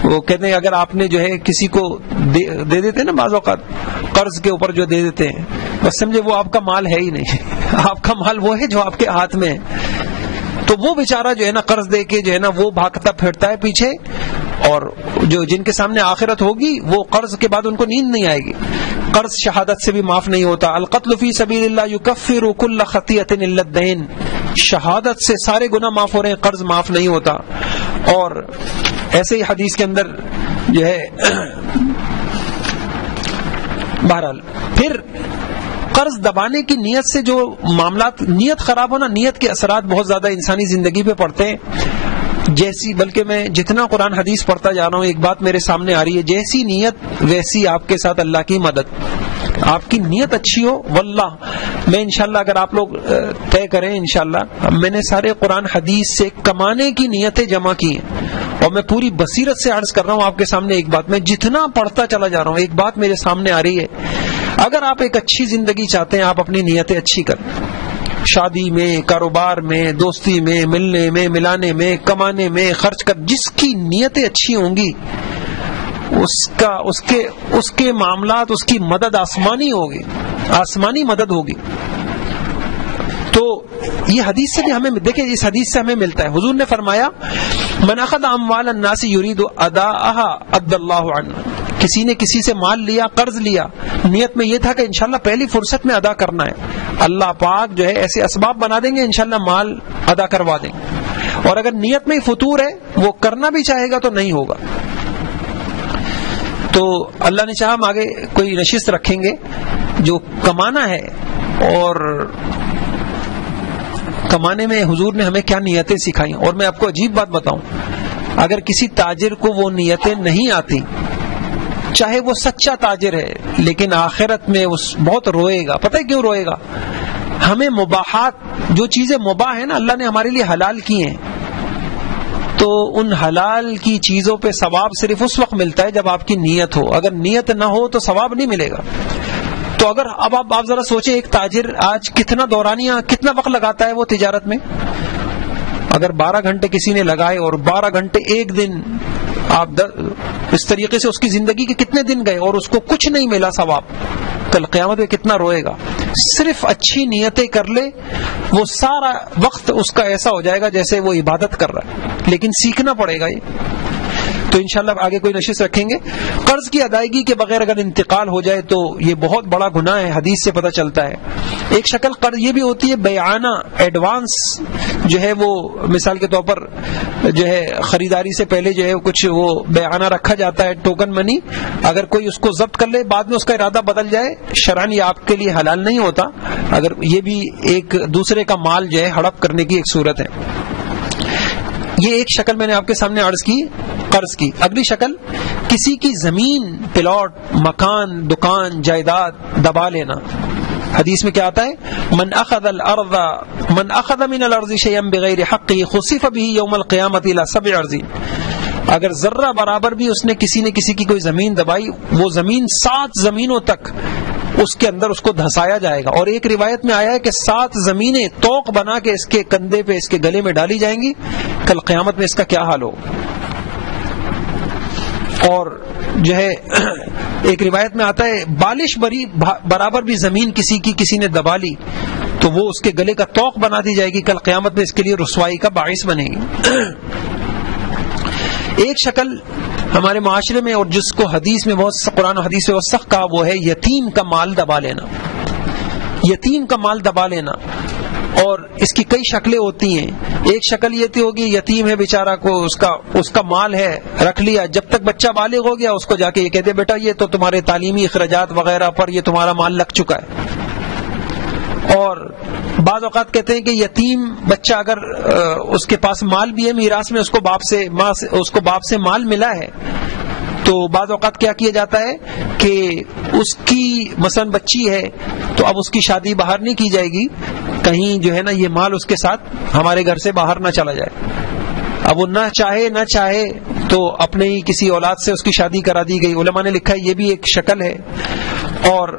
وہ کہتے ہیں اگر آپ نے جو ہے کسی کو دے دیتے ہیں نا, بعض اوقات قرض کے اوپر جو دے دیتے ہیں, بس سمجھے وہ آپ کا مال ہے ہی نہیں. آپ کا مال وہ ہے جو آپ کے ہاتھ میں ہے. تو وہ بیچارہ جو ہے نا قرض دے کے جو ہے نا وہ بھاگتا پھرتا ہے پیچھے, اور جن کے سامنے آخرت ہوگی وہ قرض کے بعد ان کو نیند نہیں آئے گی. قرض شہادت سے بھی معاف نہیں ہوتا. القتل فی سبیل اللہ یکفر کل خطیئۃ الا الدین. شہادت سے سارے گناہ معاف ہو رہے ہیں, قرض معاف نہیں ہوتا. اور ایسے ہی حدیث کے اندر جو ہے بہرحال پھر قرض دبانے کی نیت سے جو معاملات, نیت خراب ہونا, نیت کے اثرات بہت زیادہ انسانی زندگی پہ پڑتے ہیں. جیسی, بلکہ میں جتنا قرآن حدیث پڑھتا جا رہا ہوں ایک بات میرے سامنے آ رہی ہے, جیسی نیت ویسی آپ کے ساتھ اللہ کی مدد. آپ کی نیت اچھی ہو, واللہ میں انشاءاللہ اگر آپ لوگ طے کریں انشاءاللہ, میں نے سارے قرآن حدیث سے کمانے کی نیتیں جمع کی ہیں, اور میں پوری بصیرت سے عرض کر رہا ہوں آپ کے سامنے ایک بات, میں جتنا پڑھتا چلا جا رہا ہوں ایک بات میرے سامنے آ رہی ہے. اگر آپ ایک اچھی زندگی چاہتے ہیں, آپ اپنی نیتیں اچھی کریں, شادی میں, کاروبار میں, دوستی میں, ملنے میں, ملانے میں, کمانے میں, خرچ کر, جس کی نیتیں اچھی ہوں گی اس کے معاملات, اس کی مدد آسمانی ہوگی, آسمانی مدد ہوگی. تو یہ حدیث سے بھی ہمیں دیکھیں, اس حدیث سے ہمیں ملتا ہے, حضور نے فرمایا من اخذ اموال الناس یرید اداءها ادى الله عنه. کسی نے کسی سے مال لیا, قرض لیا, نیت میں یہ تھا کہ انشاءاللہ پہلی فرصت میں ادا کرنا ہے, اللہ پاک جو ہے ایسے اسباب بنا دیں گے, انشاءاللہ مال ادا کروا دیں گے. اور اگر نیت میں ہی فطور ہے, وہ کرنا بھی چاہے گا تو نہیں ہوگا. تو اللہ نے چاہا ہم آگے کوئی نشست رکھیں گے جو کمانا ہے, اور کمانے میں حضور نے ہمیں کیا نیتیں سکھائیں. اور میں آپ کو عجیب بات بتاؤں, اگر کسی تاجر کو وہ نیتیں نہیں آتی, چاہے وہ سچا تاجر ہے, لیکن آخرت میں اس بہت روئے گا. پتہ ہے کیوں روئے گا؟ ہمیں مباحات, جو چیزیں مباح ہیں نا, اللہ نے ہمارے لیے حلال کی ہیں, تو ان حلال کی چیزوں پہ ثواب صرف اس وقت ملتا ہے جب آپ کی نیت ہو. اگر نیت نہ ہو تو ثواب نہیں ملے گا. تو اگر اب آپ ذرا سوچیں, ایک تاجر آج کتنا دورانیہ, کتنا وقت لگاتا ہے وہ تجارت میں. اگر 12 گھنٹے کسی نے لگائے اور 12 گھنٹے ایک دن, آپ اس طریقے سے اس کی زندگی کے کتنے دن گئے اور اس کو کچھ نہیں ملا ثواب, کل قیامت میں کتنا روئے گا. صرف اچھی نیتیں کر لے, وہ سارا وقت اس کا ایسا ہو جائے گا جیسے وہ عبادت کر رہا ہے, لیکن سیکھنا پڑے گا یہ. تو انشاءاللہ آگے کوئی نشست رکھیں گے. قرض کی ادائیگی کے بغیر اگر انتقال ہو جائے تو یہ بہت بڑا گناہ ہے, حدیث سے پتہ چلتا ہے. ایک شکل قرض یہ بھی ہوتی ہے بیعانہ, ایڈوانس جو ہے وہ مثال کے طور پر جو ہے خریداری سے پہلے جو ہے کچھ وہ بیعانہ رکھا جاتا ہے, ٹوکن منی. اگر کوئی اس کو ضبط کر لے, بعد میں اس کا ارادہ بدل جائے, شرعاً یہ آپ کے لیے حلال نہیں ہوتا. اگر یہ بھی ایک دوسرے کا مال جو ہے ہڑپ کرنے کی ایک صورت ہے. یہ ایک شکل میں نے آپ کے سامنے عرض کی قرض کی. اگلی شکل کسی کی زمین, پلاٹ, مکان, دکان, جائیداد دبا لینا. حدیث میں کیا آتا ہے, من اخذ من الارض شيئا بغیر حقه خسف به يوم القيامه الى 7 ارضین. اگر ذرہ برابر بھی اس نے کسی کی کوئی زمین دبائی, وہ زمین 7 زمینوں تک اس کے اندر اس کو دھسایا جائے گا. اور ایک روایت میں آیا ہے کہ 7 زمینیں توق بنا کے اس کے کندھے پہ, اس کے گلے میں ڈالی جائیں گی. کل قیامت میں اس کا کیا حال ہو. اور جو ہے ایک روایت میں آتا ہے بالش برابر بھی زمین کسی نے دبا لی تو وہ اس کے گلے کا توق بنا دی جائے گی. کل قیامت میں اس کے لیے رسوائی کا باعث بنے گی. ایک شکل ہمارے معاشرے میں, اور جس کو حدیث میں بہت, قرآن و حدیث میں بہت سخت کہا, وہ ہے یتیم کا مال دبا لینا. یتیم کا مال دبا لینا, اور اس کی کئی شکلیں ہوتی ہیں. ایک شکل یہ تھی ہوگی, یتیم ہے بیچارہ, کو اس کا مال ہے, رکھ لیا, جب تک بچہ بالغ ہو گیا اس کو جا کے یہ کہتے بیٹا یہ تو تمہارے تعلیمی اخراجات وغیرہ پر یہ تمہارا مال لگ چکا ہے. اور بعض اوقات کہتے ہیں کہ یتیم بچہ اگر اس کے پاس مال بھی ہے, میراث میں اس کو باپ سے مال ملا ہے, تو بعض اوقات کیا کیا جاتا ہے کہ اس کی مثلا بچی ہے تو اب اس کی شادی باہر نہیں کی جائے گی, کہیں جو ہے نا یہ مال اس کے ساتھ ہمارے گھر سے باہر نہ چلا جائے. اب وہ نہ چاہے تو اپنے ہی کسی اولاد سے اس کی شادی کرا دی گئی. علماء نے لکھا ہے یہ بھی ایک شکل ہے. اور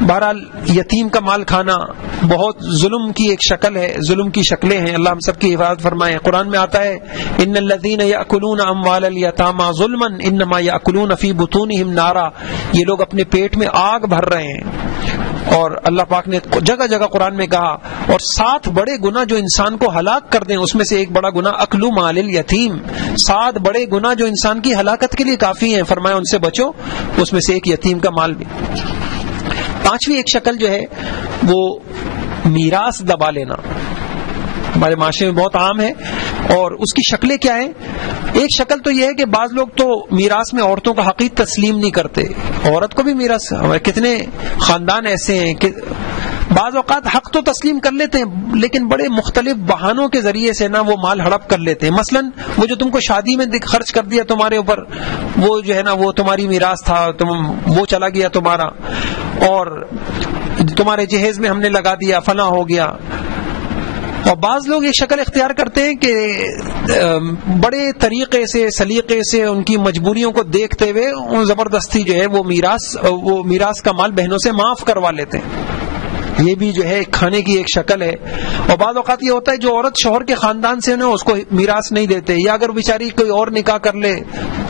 بہرحال یتیم کا مال کھانا بہت ظلم کی ایک شکل ہے, ظلم کی شکلیں ہیں. اللہ ہم سب کی حفاظت فرمائے. قرآن میں آتا ہے ان الذین یأکلون اموال الیتامی ظلما انما یأکلون فی بطونہم نارا. یہ لوگ اپنے پیٹ میں آگ بھر رہے ہیں. اور اللہ پاک نے جگہ جگہ قرآن میں کہا. اور 7 بڑے گناہ جو انسان کو ہلاک کر دیں اس میں سے ایک بڑا گناہ اکل مال الیتیم. 7 بڑے گناہ جو انسان کی ہلاکت کے لیے کافی ہیں، فرمایا ان سے بچو. اس میں سے ایک یتیم کا مال بھی. 5ویں ایک شکل جو ہے وہ میراث دبا لینا، ہمارے معاشرے میں بہت عام ہے. اور اس کی شکلیں کیا ہیں؟ ایک شکل تو یہ ہے کہ بعض لوگ تو میراث میں عورتوں کا حق تسلیم نہیں کرتے. عورت کو بھی میراث، ہمارے کتنے خاندان ایسے ہیں کہ بعض اوقات حق تو تسلیم کر لیتے ہیں لیکن بڑے مختلف بہانوں کے ذریعے سے نا وہ مال ہڑپ کر لیتے ہیں. مثلا وہ جو تم کو شادی میں خرچ کر دیا تمہارے اوپر، وہ جو ہے نا وہ تمہاری میراث تھا، وہ چلا گیا تمہارا، اور تمہارے جہیز میں ہم نے لگا دیا، فلاں ہو گیا. اور بعض لوگ یہ شکل اختیار کرتے ہیں کہ بڑے طریقے سے سلیقے سے ان کی مجبوریوں کو دیکھتے ہوئے زبردستی جو ہے وہ میراث کا مال بہنوں سے معاف کروا لیتے ہیں. یہ بھی جو ہے کھانے کی ایک شکل ہے. اور بعض اوقات یہ ہوتا ہے جو عورت شوہر کے خاندان سے نا اس کو میراث نہیں دیتے، یا اگر بیچاری کوئی اور نکاح کر لے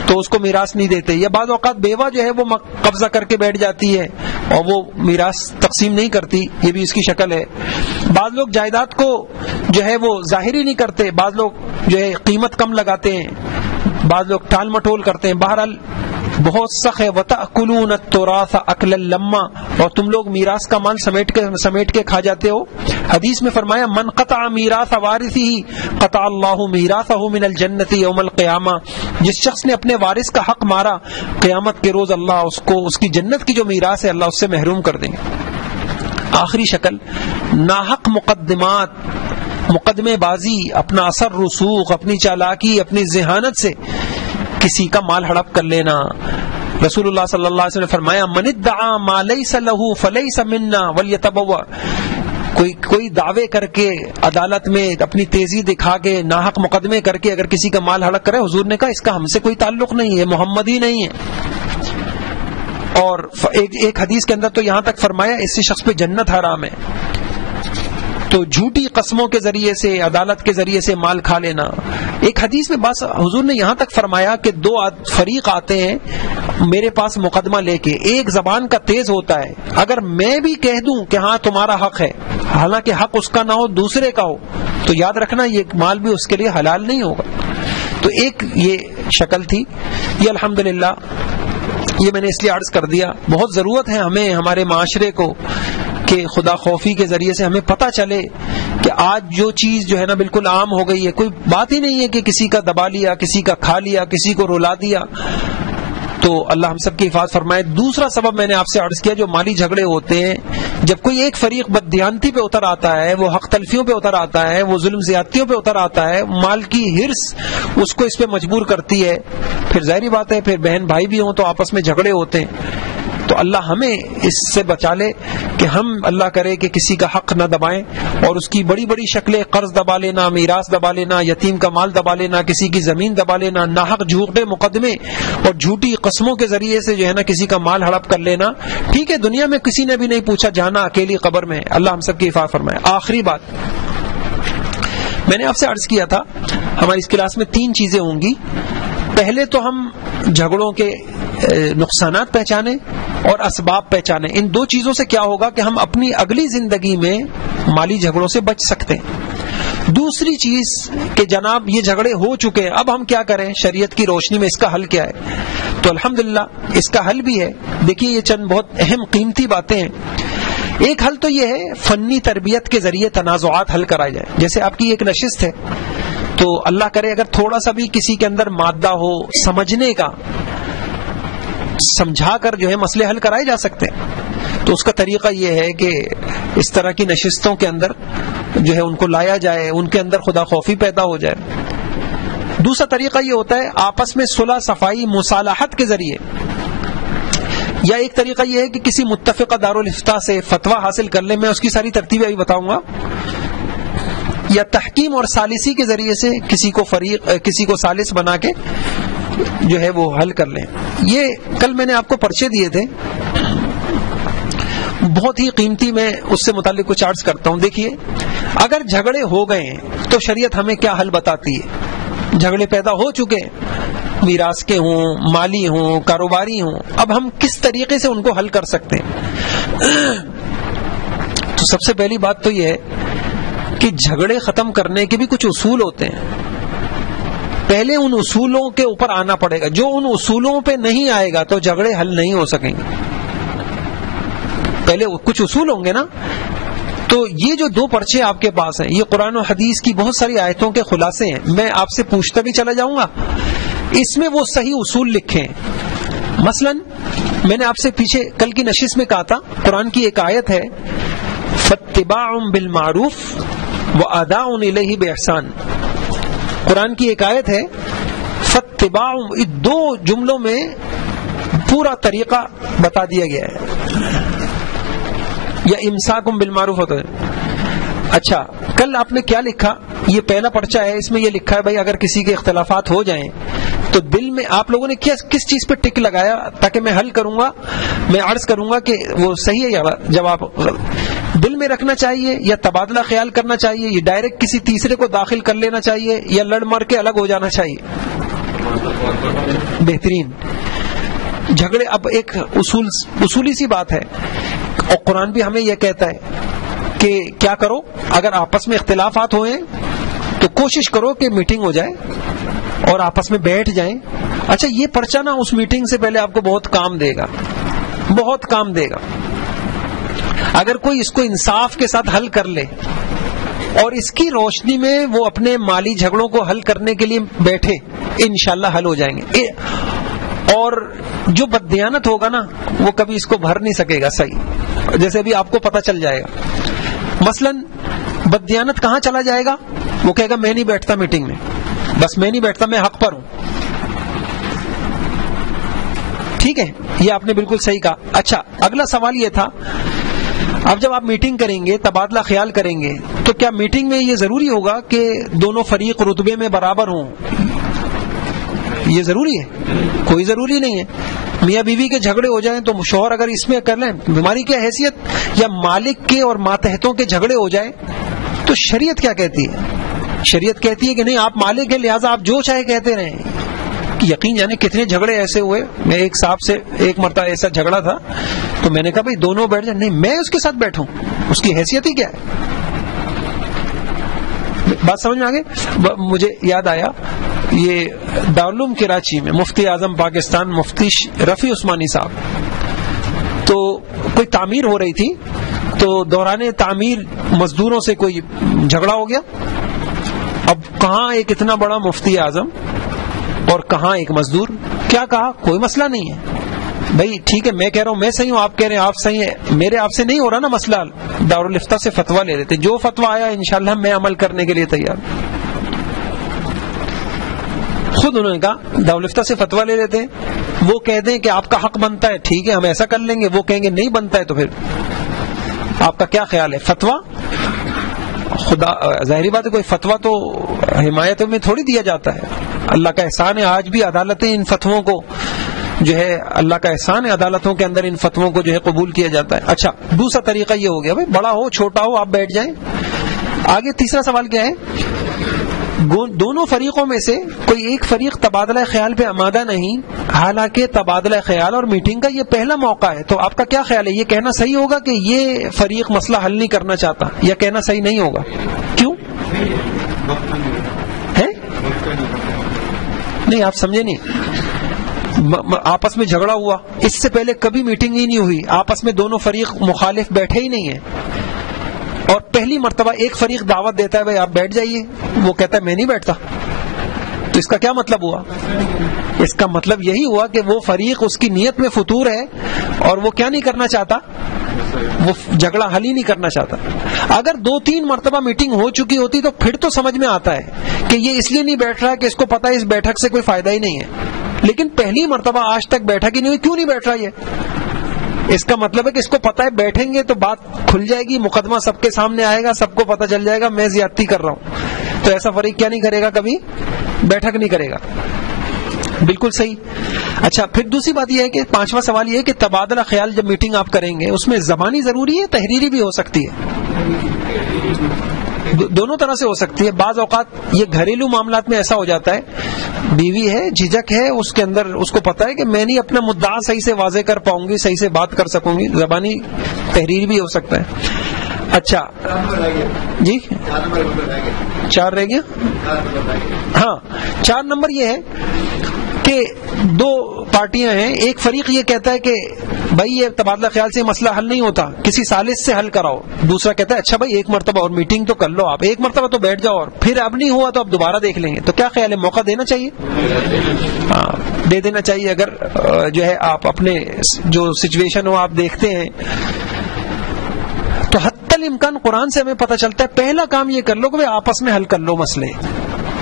تو اس کو میراث نہیں دیتے، یا بعض اوقات بیوہ جو ہے وہ قبضہ کر کے بیٹھ جاتی ہے اور وہ میراث تقسیم نہیں کرتی. یہ بھی اس کی شکل ہے. بعض لوگ جائیداد کو جو ہے وہ ظاہری نہیں کرتے، بعض لوگ جو ہے قیمت کم لگاتے ہیں، بعض لوگ ٹال مٹول کرتے ہیں. بہرحال بہت سخت ہے. وَتَأْكُلُونَ التُّرَاثَ أَكْلًا لَمًّا، اور تم لوگ میراث کا مال سمیٹ کے کھا جاتے ہو. حدیث میں فرمایا من قطع میراث وارثه قطع اللہ میراثه من الجنة یوم القیامہ. جس شخص نے اپنے وارث کا حق مارا، قیامت کے روز اللہ اس کو اس کی جنت کی جو میراث ہے اللہ اس سے محروم کر دیں گے. آخری شکل ناحق مقدمات، مقدمے بازی، اپنا اثر رسوخ، اپنی چالاکی، اپنی ذہانت سے کسی کا مال ہڑپ کر لینا. رسول اللہ صلی اللہ علیہ وسلم نے فرمایا من ادعا ما لیس له فلیس منا ولیتبوا. کوئی دعوے کر کے عدالت میں اپنی تیزی دکھا کے ناحق مقدمے کر کے اگر کسی کا مال ہڑپ کرے، حضور نے کہا اس کا ہم سے کوئی تعلق نہیں ہے، محمد ہی نہیں ہے. اور ایک حدیث کے اندر تو یہاں تک فرمایا اس سے شخص پہ جنت حرام ہے. تو جھوٹی قسموں کے ذریعے سے، عدالت کے ذریعے سے مال کھا لینا. ایک حدیث میں بس حضور نے یہاں تک فرمایا کہ 2 فریق آتے ہیں میرے پاس مقدمہ لے کے. ایک زبان کا تیز ہوتا ہے، اگر میں بھی کہہ دوں کہ ہاں تمہارا حق ہے حالانکہ حق اس کا نہ ہو دوسرے کا ہو، تو یاد رکھنا یہ مال بھی اس کے لیے حلال نہیں ہوگا. تو ایک یہ شکل تھی. یہ الحمدللہ یہ میں نے اس لیے عرض کر دیا، بہت ضرورت ہے ہمیں ہمارے معاشرے کو کہ خدا خوفی کے ذریعے سے ہمیں پتہ چلے کہ آج جو چیز جو ہے نا بالکل عام ہو گئی ہے. کوئی بات ہی نہیں ہے کہ کسی کا دبا لیا، کسی کا کھا لیا، کسی کو رلا دیا. تو اللہ ہم سب کی حفاظت فرمائے. دوسرا سبب میں نے آپ سے عرض کیا، جو مالی جھگڑے ہوتے ہیں، جب کوئی ایک فریق بددیانتی پہ اتر آتا ہے، وہ حق تلفیوں پہ اتر آتا ہے، وہ ظلم زیادتیوں پہ اتر آتا ہے، مال کی ہرس اس کو اس پہ مجبور کرتی ہے، پھر ظاہری بات ہے پھر بہن بھائی بھی ہوں تو آپس میں جھگڑے ہوتے ہیں. تو اللہ ہمیں اس سے بچا لے کہ ہم اللہ کرے کہ کسی کا حق نہ دبائیں. اور اس کی بڑی بڑی شکلیں قرض دبا لینا، میراث دبا لینا، یتیم کا مال دبا لینا، کسی کی زمین دبا لینا، ناحق جھوٹے مقدمے اور جھوٹی قسموں کے ذریعے سے جو ہے نا کسی کا مال ہڑپ کر لینا. ٹھیک ہے دنیا میں کسی نے بھی نہیں پوچھا، جانا اکیلی قبر میں. اللہ ہم سب کی حفاظت فرمائے. آخری بات میں نے آپ سے عرض کیا تھا ہماری اس کلاس میں 3 چیزیں ہوں گی. پہلے تو ہم جھگڑوں کے نقصانات پہچانے اور اسباب پہچانے. ان 2 چیزوں سے کیا ہوگا کہ ہم اپنی اگلی زندگی میں مالی جھگڑوں سے بچ سکتے ہیں. دوسری چیز کہ جناب یہ جھگڑے ہو چکے ہیں، اب ہم کیا کریں، شریعت کی روشنی میں اس کا حل کیا ہے. تو الحمدللہ اس کا حل بھی ہے. دیکھیے یہ چند بہت اہم قیمتی باتیں ہیں. ایک حل تو یہ ہے فنی تربیت کے ذریعے تنازعات حل کرائے جائیں. جیسے آپ کی ایک نشست ہے تو اللہ کرے اگر تھوڑا سا بھی کسی کے اندر مادہ ہو سمجھنے کا، سمجھا کر جو ہے مسئلے حل کرائے جا سکتے ہیں. تو اس کا طریقہ یہ ہے کہ اس طرح کی نشستوں کے اندر جو ہے ان کو لایا جائے، ان کے اندر خدا خوفی پیدا ہو جائے. دوسرا طریقہ یہ ہوتا ہے آپس میں صلح صفائی مصالحت کے ذریعے، یا ایک طریقہ یہ ہے کہ کسی متفقہ دارالافتاء سے فتویٰ حاصل کر لیں. میں اس کی ساری ترتیبیں ابھی بتاؤں گا. یا تحکیم اور ثالثی کے ذریعے سے کسی کو ثالث بنا کے جو ہے وہ حل کر لیں. یہ کل میں نے آپ کو پرچے دیے تھے بہت ہی قیمتی، میں اس سے متعلق کچھ عرض کرتا ہوں. دیکھیے اگر جھگڑے ہو گئے ہیں تو شریعت ہمیں کیا حل بتاتی ہے. جھگڑے پیدا ہو چکے ہیں، میراث کے ہوں، مالی ہوں، کاروباری ہوں، اب ہم کس طریقے سے ان کو حل کر سکتے ہیں. تو سب سے پہلی بات تو یہ ہے کہ جھگڑے ختم کرنے کے بھی کچھ اصول ہوتے ہیں. پہلے ان اصولوں کے اوپر آنا پڑے گا. جو ان اصولوں پہ نہیں آئے گا تو جھگڑے حل نہیں ہو سکیں گے. پہلے کچھ اصول ہوں گے نا. تو یہ جو 2 پرچے آپ کے پاس ہیں یہ قرآن و حدیث کی بہت ساری آیتوں کے خلاصے ہیں. میں آپ سے پوچھتا بھی چلا جاؤں گا اس میں وہ صحیح اصول لکھے ہیں. مثلا میں نے آپ سے پیچھے کل کی نشست میں کہا تھا قرآن کی ایک آیت ہے فَاتِّبَاعٌ بِالْمَعْرُوفِ وَأَدَاءٌ إِلَيْهِ بِإِحْسَانٍ. قرآن کی ایک آیت ہے فَاتِّبَاعٌ. اس 2 جملوں میں پورا طریقہ بتا دیا گیا ہے. یا امساکم بالمعروف ہوتا ہے. اچھا کل آپ نے کیا لکھا؟ یہ پہلا پرچہ ہے اس میں یہ لکھا ہے بھائی اگر کسی کے اختلافات ہو جائیں تو دل میں آپ لوگوں نے کس چیز پہ ٹک لگایا تاکہ میں حل کروں گا, میں عرض کروں گا کہ وہ صحیح ہے یا جواب دل میں رکھنا چاہیے یا تبادلہ خیال کرنا چاہیے یا ڈائریکٹ کسی تیسرے کو داخل کر لینا چاہیے یا لڑ مر کے الگ ہو جانا چاہیے؟ بہترین. جھگڑے اب ایک اصولی سی بات ہے اور قرآن بھی ہمیں یہ کہتا ہے کہ کیا کرو اگر آپس میں اختلافات ہوئے تو کوشش کرو کہ میٹنگ ہو جائے اور آپس میں بیٹھ جائیں. اچھا یہ پرچہ نا اس میٹنگ سے پہلے آپ کو بہت کام دے گا, بہت کام دے گا. اگر کوئی اس کو انصاف کے ساتھ حل کر لے اور اس کی روشنی میں وہ اپنے مالی جھگڑوں کو حل کرنے کے لیے بیٹھے انشاءاللہ حل ہو جائیں گے. اور جو بددیانت ہوگا نا وہ کبھی اس کو بھر نہیں سکے گا صحیح, جیسے ابھی آپ کو پتہ چل جائے گا. مثلا بددیانت کہاں چلا جائے گا؟ وہ کہے گا میں نہیں بیٹھتا میٹنگ میں, بس میں نہیں بیٹھتا, میں حق پر ہوں. ٹھیک ہے, یہ آپ نے بالکل صحیح کہا. اچھا اگلا سوال یہ تھا اب جب آپ میٹنگ کریں گے تبادلہ خیال کریں گے تو کیا میٹنگ میں یہ ضروری ہوگا کہ دونوں فریق رتبے میں برابر ہوں؟ یہ ضروری ہے؟ کوئی ضروری نہیں ہے. میاں بیوی کے جھگڑے ہو جائیں تو شوہر اگر اس میں کر لیں بیماری کیا حیثیت, یا مالک کے اور ماتحتوں کے جھگڑے ہو جائیں تو شریعت کیا کہتی ہے؟ شریعت کہتی ہے کہ نہیں آپ مالک ہیں لہٰذا آپ جو چاہے کہتے رہیں. یقین جانے کتنے جھگڑے ایسے ہوئے. میں ایک صاحب سے ایک مرتبہ ایسا جھگڑا تھا تو میں نے کہا بھائی دونوں بیٹھ جائیں. نہیں میں اس کے ساتھ بیٹھوں, اس کی حیثیت ہی کیا ہے؟ بات سمجھ میں آگے. مجھے یاد آیا یہ دارالعلوم کراچی میں مفتی اعظم پاکستان مفتی رفیع عثمانی صاحب تو کوئی تعمیر ہو رہی تھی تو دوران تعمیر مزدوروں سے کوئی جھگڑا ہو گیا. اب کہاں ایک اتنا بڑا مفتی اعظم اور کہاں ایک مزدور, کیا کہا کوئی مسئلہ نہیں ہے بھائی ٹھیک ہے میں کہہ رہا ہوں میں صحیح ہوں آپ کہہ رہے ہیں آپ صحیح ہیں, میرے آپ سے نہیں ہو رہا نا مسئلہ. دارالفتہ سے فتویٰ لے لیتے, جو فتویٰ آیا انشاءاللہ میں عمل کرنے کے لیے تیار. خود انہوں نے کہا دارالفتہ سے فتویٰ لے لیتے ہیں, وہ کہہ دیں کہ آپ کا حق بنتا ہے ٹھیک ہے ہم ایسا کر لیں گے, وہ کہیں گے نہیں بنتا ہے تو پھر آپ کا کیا خیال ہے؟ فتویٰ خدا ظاہری بات ہے کوئی فتویٰ تو حمایت میں تھوڑی دیا جاتا ہے. اللہ کا احسان ہے آج بھی عدالتیں ان فتووں کو جو ہے اللہ کا احسان ہے عدالتوں کے اندر ان فتووں کو جو ہے قبول کیا جاتا ہے. اچھا دوسرا طریقہ یہ ہو گیا بھائی بڑا ہو چھوٹا ہو آپ بیٹھ جائیں. آگے تیسرا سوال کیا ہے؟ دونوں فریقوں میں سے کوئی ایک فریق تبادلہ خیال پہ آمادہ نہیں, حالانکہ تبادلہ خیال اور میٹنگ کا یہ پہلا موقع ہے, تو آپ کا کیا خیال ہے یہ کہنا صحیح ہوگا کہ یہ فریق مسئلہ حل نہیں کرنا چاہتا, یا کہنا صحیح نہیں ہوگا؟ کیوں ہے؟ نہیں آپ سمجھے نہیں. آپس میں جھگڑا ہوا, اس سے پہلے کبھی میٹنگ ہی نہیں ہوئی, آپس میں دونوں فریق مخالف بیٹھے ہی نہیں ہیں, اور پہلی مرتبہ ایک فریق دعوت دیتا ہے بھائی آپ بیٹھ جائیے, وہ کہتا ہے میں نہیں بیٹھتا. تو اس کا کیا مطلب ہوا؟ اس کا مطلب یہی ہوا کہ وہ فریق اس کی نیت میں فطور ہے اور وہ کیا نہیں کرنا چاہتا, وہ جھگڑا حل ہی نہیں کرنا چاہتا. اگر 2-3 مرتبہ میٹنگ ہو چکی ہوتی تو پھر تو سمجھ میں آتا ہے کہ یہ اس لیے نہیں بیٹھ رہا کہ اس کو پتا ہے اس بیٹھک سے کوئی فائدہ ہی نہیں ہے, لیکن پہلی مرتبہ آج تک بیٹھک ہی نہیں ہوئی, کیوں نہیں بیٹھ رہا یہ؟ اس کا مطلب ہے کہ اس کو پتا ہے بیٹھیں گے تو بات کھل جائے گی, مقدمہ سب کے سامنے آئے گا, سب کو پتا چل جائے گا میں زیادتی کر رہا ہوں. تو ایسا فریق کیا نہیں کرے گا, کبھی بیٹھک نہیں کرے گا. بالکل صحیح. اچھا پھر دوسری بات یہ ہے کہ 5واں سوال یہ ہے کہ تبادلہ خیال جب میٹنگ آپ کریں گے اس میں زبانی ضروری ہے, تحریری بھی ہو سکتی ہے, دونوں طرح سے ہو سکتی ہے. بعض اوقات یہ گھریلو معاملات میں ایسا ہو جاتا ہے بیوی ہے جھجک ہے اس کے اندر, اس کو پتا ہے کہ میں نہیں اپنا مدعا صحیح سے واضح کر پاؤں گی, صحیح سے بات کر سکوں گی, زبانی تحریر بھی ہو سکتا ہے. اچھا جی 4 رہ گیا. ہاں 4 نمبر یہ ہے کہ 2 پارٹیاں ہیں. ایک فریق یہ کہتا ہے کہ بھائی یہ تبادلہ خیال سے مسئلہ حل نہیں ہوتا, کسی ثالث سے حل کراؤ. دوسرا کہتا ہے اچھا بھائی ایک مرتبہ اور میٹنگ تو کر لو, آپ ایک مرتبہ تو بیٹھ جاؤ, اور پھر اب نہیں ہوا تو اب دوبارہ دیکھ لیں گے. تو کیا خیال ہے, موقع دینا چاہیے؟ ہاں دے دینا چاہیے. اگر جو ہے آپ اپنے جو سچویشن ہو آپ دیکھتے ہیں تو حتی الامکان قرآن سے ہمیں پتہ چلتا ہے پہلا کام یہ کر لو کہ آپس میں حل کر لو مسئلے.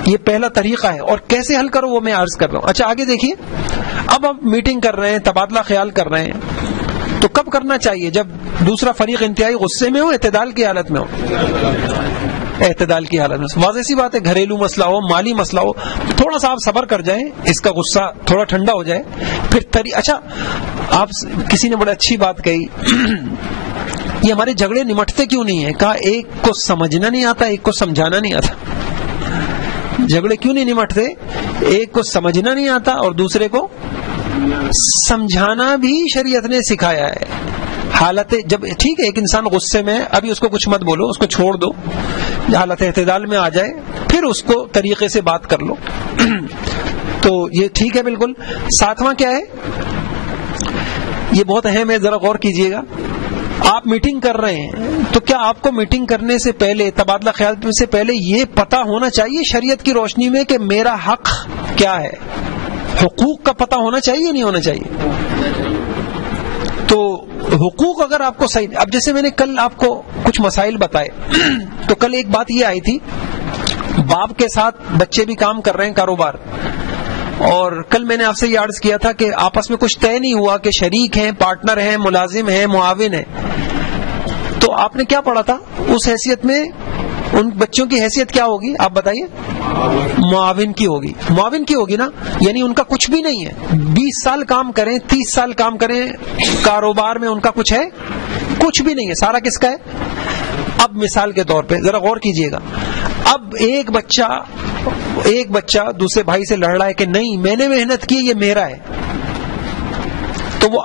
یہ پہلا طریقہ ہے, اور کیسے حل کرو وہ میں عرض کر رہا ہوں. اچھا آگے دیکھیے, اب آپ میٹنگ کر رہے ہیں, تبادلہ خیال کر رہے ہیں, تو کب کرنا چاہیے؟ جب دوسرا فریق انتہائی غصے میں ہو, اعتدال کی حالت میں ہو. اعتدال کی حالت میں واضح سی بات ہے, گھریلو مسئلہ ہو, مالی مسئلہ ہو, تھوڑا سا آپ صبر کر جائیں, اس کا غصہ تھوڑا ٹھنڈا ہو جائے, پھر اچھا آپ کسی نے بڑی اچھی بات کہی, یہ ہمارے جھگڑے نمٹتے کیوں نہیں ہیں؟ کہا ایک کو سمجھنا نہیں آتا, ایک کو سمجھانا نہیں آتا. جھگڑے کیوں نہیں نمٹتے؟ ایک کو سمجھنا نہیں آتا اور دوسرے کو سمجھانا بھی شریعت نے سکھایا ہے. حالت جب ٹھیک ہے ایک انسان غصے میں ہے, ابھی اس کو کچھ مت بولو, اس کو چھوڑ دو, حالت اعتدال میں آ جائے پھر اس کو طریقے سے بات کر لو. تو یہ ٹھیک ہے بالکل. 7واں کیا ہے, یہ بہت اہم ہے, ذرا غور کیجئے گا. آپ میٹنگ کر رہے ہیں تو کیا آپ کو میٹنگ کرنے سے پہلے, تبادلہ خیال سے پہلے یہ پتہ ہونا چاہیے شریعت کی روشنی میں کہ میرا حق کیا ہے؟ حقوق کا پتہ ہونا چاہیے نہیں ہونا چاہیے؟ تو حقوق اگر آپ کو صحیح, اب جیسے میں نے کل آپ کو کچھ مسائل بتائے, تو کل ایک بات یہ آئی تھی, باپ کے ساتھ بچے بھی کام کر رہے ہیں کاروبار, اور کل میں نے آپ سے یہ عرض کیا تھا کہ آپس میں کچھ طے نہیں ہوا کہ شریک ہیں, پارٹنر ہیں, ملازم ہیں, معاون ہیں. تو آپ نے کیا پڑھا تھا اس حیثیت میں؟ ان بچوں کی حیثیت کیا ہوگی آپ بتائیے؟ معاون کی ہوگی. معاون کی ہوگی نا, یعنی ان کا کچھ بھی نہیں ہے. 20 سال کام کریں, 30 سال کام کریں کاروبار میں, ان کا کچھ ہے؟ کچھ بھی نہیں ہے. سارا کس کا ہے؟ اب مثال کے طور پہ ذرا غور کیجئے گا, اب ایک بچہ دوسرے بھائی سے لڑ رہا ہے کہ نہیں میں نے محنت کی, یہ میرا ہے. تو وہ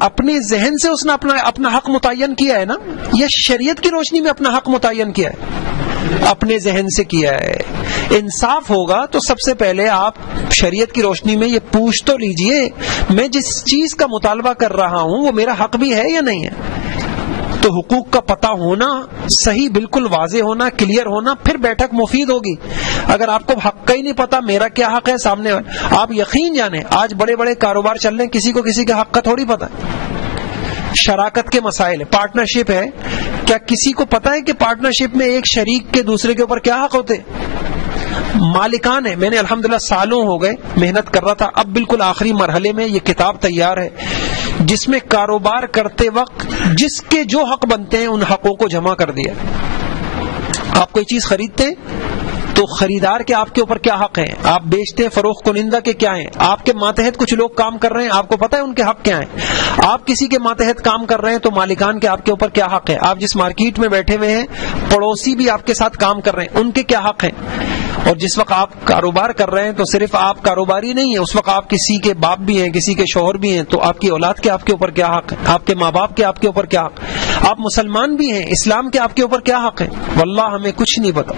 اپنے ذہن سے اس نے اپنا حق متعین کیا ہے نا, یا شریعت کی روشنی میں اپنا حق متعین کیا ہے؟ اپنے ذہن سے کیا ہے. انصاف ہوگا تو سب سے پہلے آپ شریعت کی روشنی میں یہ پوچھ تو لیجئے میں جس چیز کا مطالبہ کر رہا ہوں وہ میرا حق بھی ہے یا نہیں ہے. تو حقوق کا پتہ ہونا, صحیح بالکل واضح ہونا, کلیئر ہونا, پھر بیٹھک مفید ہوگی. اگر آپ کو حق کا ہی نہیں پتا میرا کیا حق ہے سامنے, آپ یقین جانیں آج بڑے بڑے کاروبار چل رہے ہیں, کسی کو کسی کے حق کا تھوڑی پتا ہے. شراکت کے مسائل ہے, پارٹنرشپ ہے, کیا کسی کو پتا ہے کہ پارٹنرشپ میں ایک شریک کے دوسرے کے اوپر کیا حق ہوتے؟ مالکان ہے. میں نے الحمدللہ سالوں ہو گئے محنت کر رہا تھا, اب بالکل آخری مرحلے میں یہ کتاب تیار ہے جس میں کاروبار کرتے وقت جس کے جو حق بنتے ہیں ان حقوں کو جمع کر دیا. آپ کوئی چیز خریدتے ہیں تو خریدار کے آپ کے اوپر کیا حق ہیں, آپ بیچتے ہیں فروخت کنندہ کے کیا ہیں, آپ کے ماتحت کچھ لوگ کام کر رہے ہیں, آپ کو پتہ ہے ان کے حق کیا ہیں, آپ کسی کے ماتحت کام کر رہے ہیں تو مالکان کے آپ کے اوپر کیا حق ہے, آپ جس مارکیٹ میں بیٹھے ہوئے ہیں پڑوسی بھی آپ کے ساتھ کام کر رہے ہیں ان کے کیا حق ہیں. اور جس وقت آپ کاروبار کر رہے ہیں تو صرف آپ کاروباری نہیں ہیں, اس وقت آپ کسی کے باپ بھی ہیں, کسی کے شوہر بھی ہیں, تو آپ کی اولاد کے آپ کے اوپر کیا حق ہے, آپ کے ماں باپ کے آپ کے اوپر کیا حق, آپ مسلمان بھی ہیں, اسلام کے آپ کے اوپر کیا حق ہے. واللہ ہمیں کچھ نہیں پتا.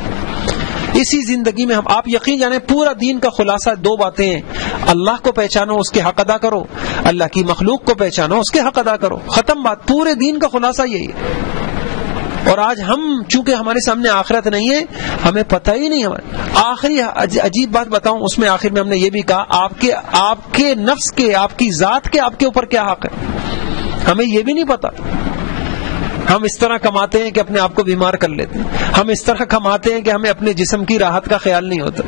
اسی زندگی میں آپ یقین جانیں پورا دین کا خلاصہ 2 باتیں ہیں, اللہ کو پہچانو اس کے حق ادا کرو, اللہ کی مخلوق کو پہچانو اس کے حق ادا کرو, ختم بات. پورے دین کا خلاصہ یہی ہے. اور آج ہم چونکہ ہمارے سامنے آخرت نہیں ہے, ہمیں پتہ ہی نہیں. آخری عجیب بات بتاؤں, اس میں آخر میں ہم نے یہ بھی کہا آپ کے نفس کے, آپ کی ذات کے آپ کے اوپر کیا حق ہے, ہمیں یہ بھی نہیں پتا. ہم اس طرح کماتے ہیں کہ اپنے آپ کو بیمار کر لیتے ہیں, ہم اس طرح کماتے ہیں کہ ہمیں اپنے جسم کی راحت کا خیال نہیں ہوتا.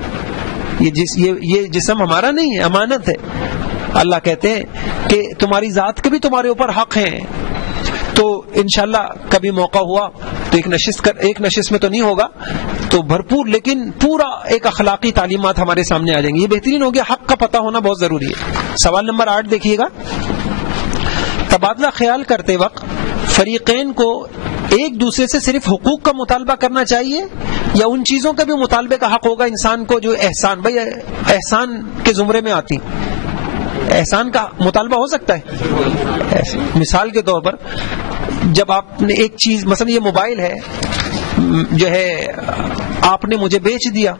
یہ جسم ہمارا نہیں ہے, امانت ہے. اللہ کہتے ہیں کہ تمہاری ذات کے بھی تمہارے اوپر حق ہیں. تو انشاءاللہ کبھی موقع ہوا تو ایک نشست میں تو نہیں ہوگا تو بھرپور, لیکن پورا ایک اخلاقی تعلیمات ہمارے سامنے آ جائیں گی. یہ بہترین ہو گیا, حق کا پتہ ہونا بہت ضروری ہے. سوال نمبر 8 دیکھیے گا. تبادلہ خیال کرتے وقت فریقین کو ایک دوسرے سے صرف حقوق کا مطالبہ کرنا چاہیے یا ان چیزوں کا بھی مطالبے کا حق ہوگا انسان کو جو احسان, بھائی احسان کے زمرے میں آتی, احسان کا مطالبہ ہو سکتا ہے. مثال کے طور پر جب آپ نے ایک چیز مثلا یہ موبائل ہے جو ہے آپ نے مجھے بیچ دیا,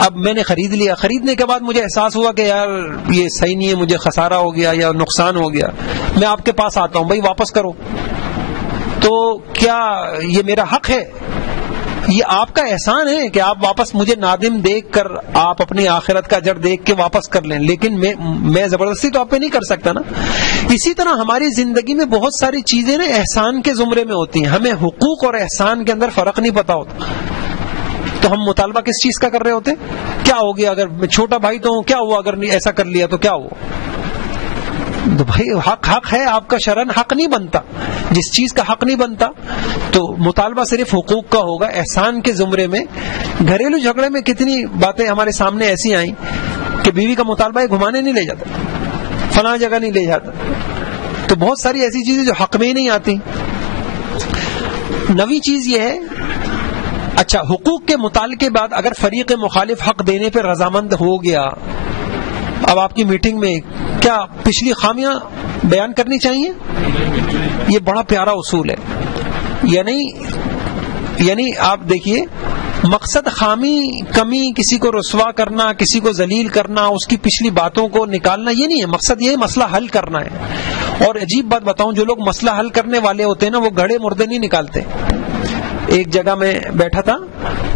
اب میں نے خرید لیا, خریدنے کے بعد مجھے احساس ہوا کہ یار یہ صحیح نہیں ہے, مجھے خسارہ ہو گیا یا نقصان ہو گیا, میں آپ کے پاس آتا ہوں, بھائی واپس کرو, تو کیا یہ میرا حق ہے؟ یہ آپ کا احسان ہے کہ آپ واپس مجھے نادم دیکھ کر آپ اپنی آخرت کا اجر دیکھ کے واپس کر لیں, لیکن میں زبردستی تو آپ پہ نہیں کر سکتا نا. اسی طرح ہماری زندگی میں بہت ساری چیزیں نا احسان کے زمرے میں ہوتی ہیں, ہمیں حقوق اور احسان کے اندر فرق نہیں پتا ہوتا, تو ہم مطالبہ کس چیز کا کر رہے ہوتے, کیا ہو گیا اگر میں چھوٹا بھائی تو ہوں, کیا ہوا اگر ایسا کر لیا تو کیا ہوا. تو بھائی حق ہے, آپ کا شرعن حق نہیں بنتا, جس چیز کا حق نہیں بنتا تو مطالبہ صرف حقوق کا ہوگا. احسان کے زمرے میں گھریلو جھگڑے میں کتنی باتیں ہمارے سامنے ایسی آئیں کہ بیوی کا مطالبہ ہے گھمانے نہیں لے جاتا, فلاں جگہ نہیں لے جاتا, تو بہت ساری ایسی چیزیں جو حق میں ہی نہیں آتی. نویں چیز یہ ہے, اچھا حقوق کے مطالعے کے بعد اگر فریق مخالف حق دینے پہ رضامند ہو گیا, اب آپ کی میٹنگ میں کیا پچھلی خامیاں بیان کرنی چاہیے؟ یہ بڑا پیارا اصول ہے. یعنی آپ دیکھیے, مقصد خامی کمی کسی کو رسوا کرنا, کسی کو ذلیل کرنا, اس کی پچھلی باتوں کو نکالنا یہ نہیں ہے. مقصد یہ مسئلہ حل کرنا ہے. اور عجیب بات بتاؤں, جو لوگ مسئلہ حل کرنے والے ہوتے ہیں نا وہ گھڑے مردے نہیں نکالتے. ایک جگہ میں بیٹھا تھا,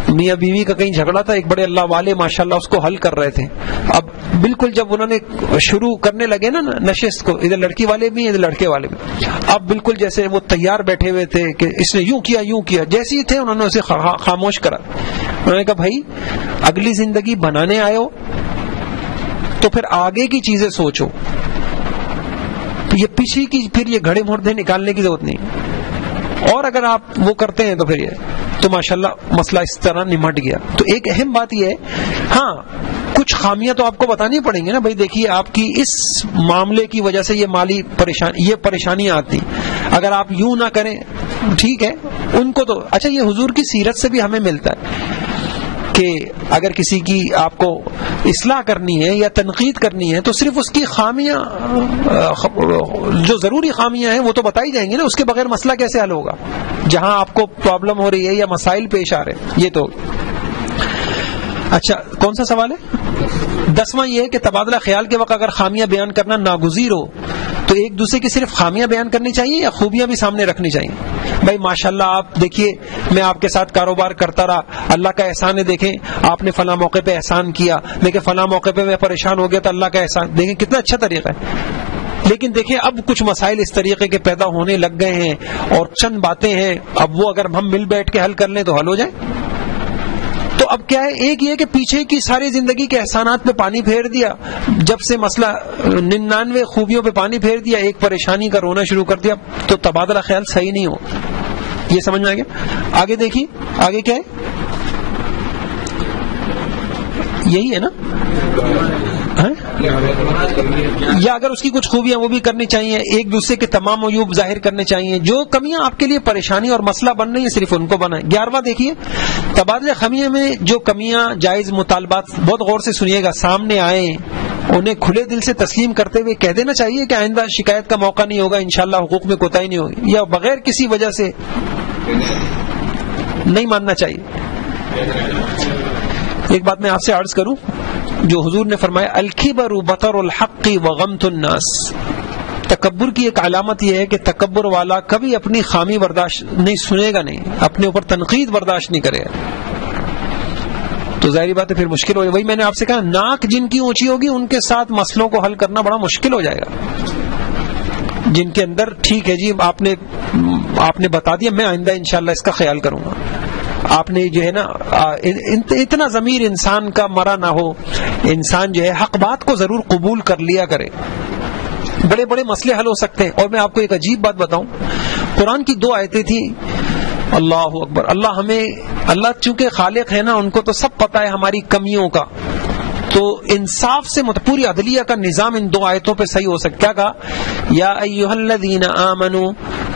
میاں بیوی کا کہیں جھگڑا تھا, ایک بڑے اللہ والے ماشاءاللہ اس کو حل کر رہے تھے. اب بالکل جب انہوں نے شروع کرنے لگے نا نشست کو, ادھر لڑکی والے بھی ادھر لڑکے والے بھی, اب بالکل جیسے وہ تیار بیٹھے ہوئے تھے کہ اس نے یوں کیا, جیسے ہی تھے انہوں نے اسے خاموش کرا. انہوں نے کہا بھائی اگلی زندگی بنانے آئے ہو تو پھر آگے کی چیزیں سوچو, یہ پیچھے کی پھر یہ گھڑے مردے نکالنے کی ضرورت نہیں. اور اگر آپ وہ کرتے ہیں تو پھر یہ تو ماشاءاللہ مسئلہ اس طرح نمٹ گیا. تو ایک اہم بات یہ ہے, ہاں کچھ خامیاں تو آپ کو بتانی پڑیں گی نا, بھائی دیکھیے آپ کی اس معاملے کی وجہ سے یہ مالی پریشانیاں آتی, اگر آپ یوں نہ کریں ٹھیک ہے ان کو تو. اچھا یہ حضور کی سیرت سے بھی ہمیں ملتا ہے کہ اگر کسی کی آپ کو اصلاح کرنی ہے یا تنقید کرنی ہے تو صرف اس کی خامیاں جو ضروری خامیاں ہیں وہ تو بتائی جائیں گی نا, اس کے بغیر مسئلہ کیسے حل ہوگا جہاں آپ کو پرابلم ہو رہی ہے یا مسائل پیش آ رہے ہیں. یہ تو اچھا کون سا سوال ہے؟ 10واں یہ ہے کہ تبادلہ خیال کے وقت اگر خامیاں بیان کرنا ناگزیر ہو تو ایک دوسرے کی صرف خامیاں بیان کرنی چاہیے یا خوبیاں بھی سامنے رکھنی چاہیے؟ بھائی ماشاءاللہ آپ دیکھیے میں آپ کے ساتھ کاروبار کرتا رہا, اللہ کا احسان ہے, دیکھیں آپ نے فلاں موقع پہ احسان کیا, دیکھیں فلاں موقع پہ میں پریشان ہو گیا تو اللہ کا احسان, دیکھیں کتنا اچھا طریقہ ہے. لیکن دیکھیں اب کچھ مسائل اس طریقے کے پیدا ہونے لگ گئے ہیں اور چند باتیں ہیں, اب وہ اگر ہم مل بیٹھ کے حل کر لیں تو حل ہو جائے. تو اب کیا ہے, ایک یہ کہ پیچھے کی ساری زندگی کے احسانات پہ پانی پھیر دیا, جب سے مسئلہ 99 خوبیوں پہ پانی پھیر دیا, ایک پریشانی کا رونا شروع کر دیا, تو تبادلہ خیال صحیح نہیں ہو. یہ سمجھ میں آ گیا؟ آگے دیکھیے, آگے کیا ہے, یہی ہے نا, یا اگر اس کی کچھ خوبیاں وہ بھی کرنی چاہیے, ایک دوسرے کے تمام عیوب ظاہر کرنے چاہیے, جو کمیاں آپ کے لیے پریشانی اور مسئلہ بن رہی ہیں صرف ان کو بنائیں. 11واں دیکھیے, تبادلہ خامیے میں جو کمیاں جائز مطالبات بہت غور سے سنیے گا سامنے آئیں, انہیں کھلے دل سے تسلیم کرتے ہوئے کہہ دینا چاہیے کہ آئندہ شکایت کا موقع نہیں ہوگا, انشاءاللہ حقوق میں کوتاہی نہیں ہوگی, یا بغیر کسی وجہ سے نہیں ماننا چاہیے. ایک بات میں آپ سے عرض کروں, جو حضور نے فرمایا الکبر بطر الحق وغمت الناس, تکبر کی ایک علامت یہ ہے کہ تکبر والا کبھی اپنی خامی برداشت نہیں سنے گا, نہیں اپنے اوپر تنقید برداشت نہیں کرے گا. تو ظاہری بات ہے پھر مشکل ہو جائے. وہی میں نے آپ سے کہا, ناک جن کی اونچی ہوگی ان کے ساتھ مسئلوں کو حل کرنا بڑا مشکل ہو جائے گا. جن کے اندر ٹھیک ہے جی آپ نے بتا دیا, میں آئندہ انشاءاللہ اس کا خیال کروں گا, آپ نے جو ہے نا اتنا ضمیر انسان کا مرا نہ ہو, انسان جو ہے حق بات کو ضرور قبول کر لیا کرے, بڑے بڑے مسئلے حل ہو سکتے ہیں. اور میں آپ کو ایک عجیب بات بتاؤں, قرآن کی 2 آیتیں تھیں, اللہ اکبر, اللہ چونکہ خالق ہے نا, ان کو تو سب پتا ہے ہماری کمیوں کا, تو انصاف سے پوری عدلیہ کا نظام ان 2 آیتوں پہ صحیح ہو سکتا. کیا کہا, یا ایھا الذین آمنوا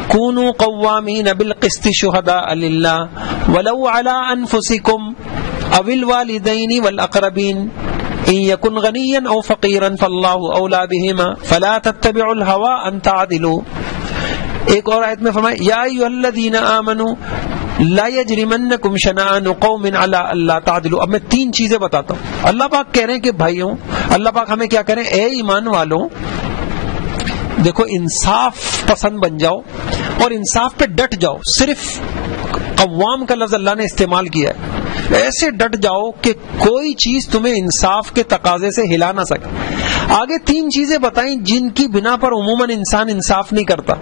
کونوا قوامین بالقسط شہداء للہ ولو علی انفسکم او الوالدین والاقربین ان یکن غنیا او فقیرا فاللہ اولی بہما فلا تتبعوا الہوی ان تعدلوا. ایک اور آیت میں فرمایا یا ایھا الذین آمنوا لا یجرمنکم شنآن قوم علی الا تعدلوا. اب میں 3 چیزیں بتاتا ہوں. اللہ پاک کہہ رہے ہیں کہ بھائیوں، اللہ پاک ہمیں کیا کریں، اے ایمان والوں دیکھو انصاف پسند بن جاؤ اور انصاف پہ ڈٹ جاؤ. صرف قوام کا لفظ اللہ نے استعمال کیا ہے، ایسے ڈٹ جاؤ کہ کوئی چیز تمہیں انصاف کے تقاضے سے ہلا نہ سکے. آگے 3 چیزیں بتائیں جن کی بنا پر عموماً انسان انصاف نہیں کرتا.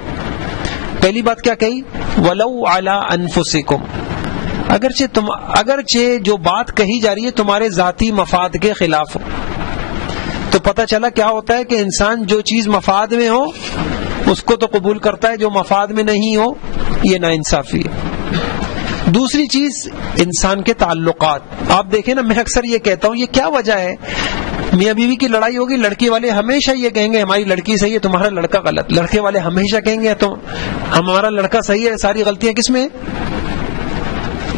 پہلی بات کیا کہی، وَلَوْ عَلَىٰ أَنفُسِكُمْ، اگرچہ جو بات کہی جا رہی ہے تمہارے ذاتی مفاد کے خلاف ہو. تو پتہ چلا کیا ہوتا ہے کہ انسان جو چیز مفاد میں ہو اس کو تو قبول کرتا ہے، جو مفاد میں نہیں ہو یہ ناانصافی ہے. دوسری چیز انسان کے تعلقات. آپ دیکھیں نا، میں اکثر یہ کہتا ہوں، یہ کیا وجہ ہے، میاں بیوی کی لڑائی ہوگی، لڑکی والے ہمیشہ یہ کہیں گے ہماری لڑکی صحیح ہے تمہارا لڑکا غلط، لڑکے والے ہمیشہ کہیں گے تو ہمارا لڑکا صحیح ہے ساری غلطیاں کس میں.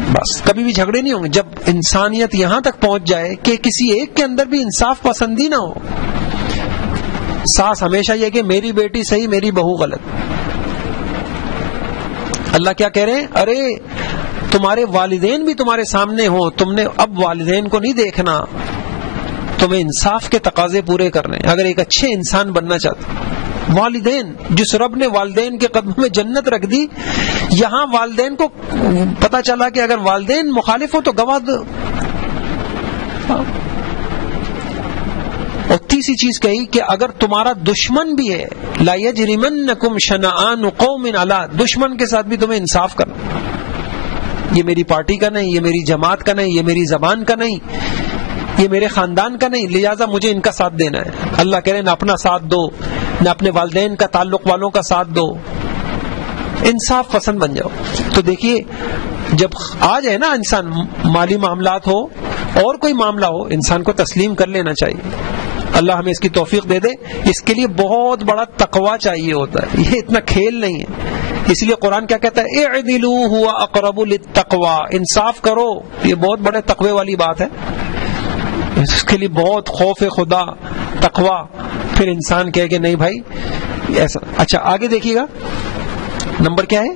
بس کبھی بھی جھگڑے نہیں ہوں گے جب انسانیت یہاں تک پہنچ جائے کہ کسی ایک کے اندر بھی انصاف پسندی نہ ہو. ساس ہمیشہ یہ کہ میری بیٹی صحیح میری بہو غلط. اللہ کیا کہہ رہے ہیں، ارے تمہارے والدین بھی تمہارے سامنے ہوں، تم نے اب والدین کو نہیں دیکھنا، تمہیں انصاف کے تقاضے پورے کرنے. اگر ایک اچھے انسان بننا چاہتے، والدین، جس رب نے والدین کے قدموں میں جنت رکھ دی، یہاں والدین کو پتا چلا کہ اگر والدین مخالف ہو تو گواہ دو. اور تیسری چیز کہی کہ اگر تمہارا دشمن بھی ہے، لا یجرمنکم شنآن قوم علی، دشمن کے ساتھ بھی تمہیں انصاف کرنا. یہ میری پارٹی کا نہیں، یہ میری جماعت کا نہیں، یہ میری زبان کا نہیں، یہ میرے خاندان کا نہیں، لہذا مجھے ان کا ساتھ دینا ہے. اللہ کہہ رہے ہیں نہ اپنا ساتھ دو، نہ اپنے والدین کا تعلق والوں کا ساتھ دو، انصاف پسند بن جاؤ. تو دیکھیے جب آ جائے نا انسان، مالی معاملات ہو اور کوئی معاملہ ہو، انسان کو تسلیم کر لینا چاہیے. اللہ ہمیں اس کی توفیق دے دے. اس کے لیے بہت بڑا تقوی چاہیے ہوتا ہے، یہ اتنا کھیل نہیں ہے. اس لیے قرآن کیا کہتا ہے، اعدلوا هو اقرب للتقوی، انصاف کرو، یہ بہت بڑے تقوی والی بات ہے. اس کے لیے بہت خوف خدا، تقوی. پھر انسان کہے کہ نہیں بھائی ایسا. اچھا آگے دیکھیے گا، نمبر کیا ہے،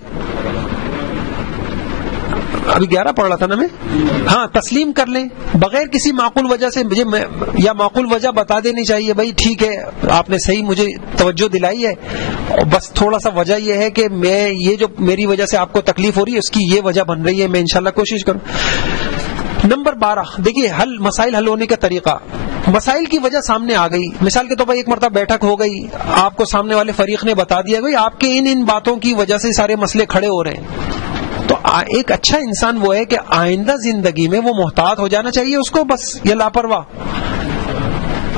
ابھی 11 پڑھ رہا تھا نا میں. ہاں، تسلیم کر لیں بغیر کسی معقول وجہ سے. مجھے یا معقول وجہ بتا دینی چاہیے، بھائی ٹھیک ہے آپ نے صحیح مجھے توجہ دلائی ہے، بس تھوڑا سا وجہ یہ ہے کہ میں یہ جو میری وجہ سے آپ کو تکلیف ہو رہی ہے اس کی یہ وجہ بن رہی ہے، میں انشاءاللہ کوشش کروں. نمبر 12 دیکھیے، مسائل حل ہونے کا طریقہ. مسائل کی وجہ سامنے آ گئی، مثال کے طور پر ایک مرتبہ بیٹھک ہو گئی، آپ کو سامنے والے فریق نے بتا دیا بھائی آپ کے ان باتوں کی وجہ سے سارے مسئلے کھڑے ہو رہے ہیں. تو ایک اچھا انسان وہ ہے کہ آئندہ زندگی میں وہ محتاط ہو جانا چاہیے اس کو، بس یہ لاپرواہ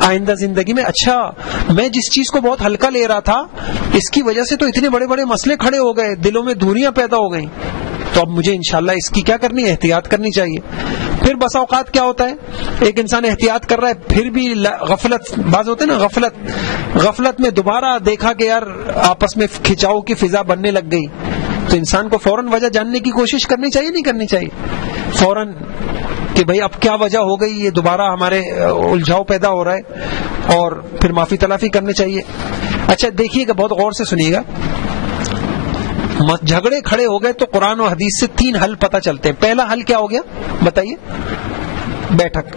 آئندہ زندگی میں. اچھا میں جس چیز کو بہت ہلکا لے رہا تھا اس کی وجہ سے تو اتنے بڑے بڑے مسئلے کھڑے ہو گئے، دلوں میں دوریاں پیدا ہو گئیں، تو اب مجھے انشاءاللہ اس کی کیا کرنی ہے، احتیاط کرنی چاہیے. پھر بسا اوقات کیا ہوتا ہے، ایک انسان احتیاط کر رہا ہے پھر بھی غفلت، بعض ہوتے ہیں نا غفلت میں دوبارہ دیکھا کہ یار آپس میں کھچاؤ کی فضا بننے لگ گئی، تو انسان کو فوراً وجہ جاننے کی کوشش کرنی چاہیے نہیں کرنی چاہیے فوراً کہ بھئی اب کیا وجہ ہو گئی، یہ دوبارہ ہمارے الجھاؤ پیدا ہو رہا ہے، اور پھر معافی تلافی کرنی چاہیے. اچھا دیکھیے گا، بہت غور سے سنیے گا. جھگڑے کھڑے ہو گئے تو قرآن و حدیث سے 3 حل پتہ چلتے ہیں. پہلا حل کیا ہو گیا بتائیے، بیٹھک.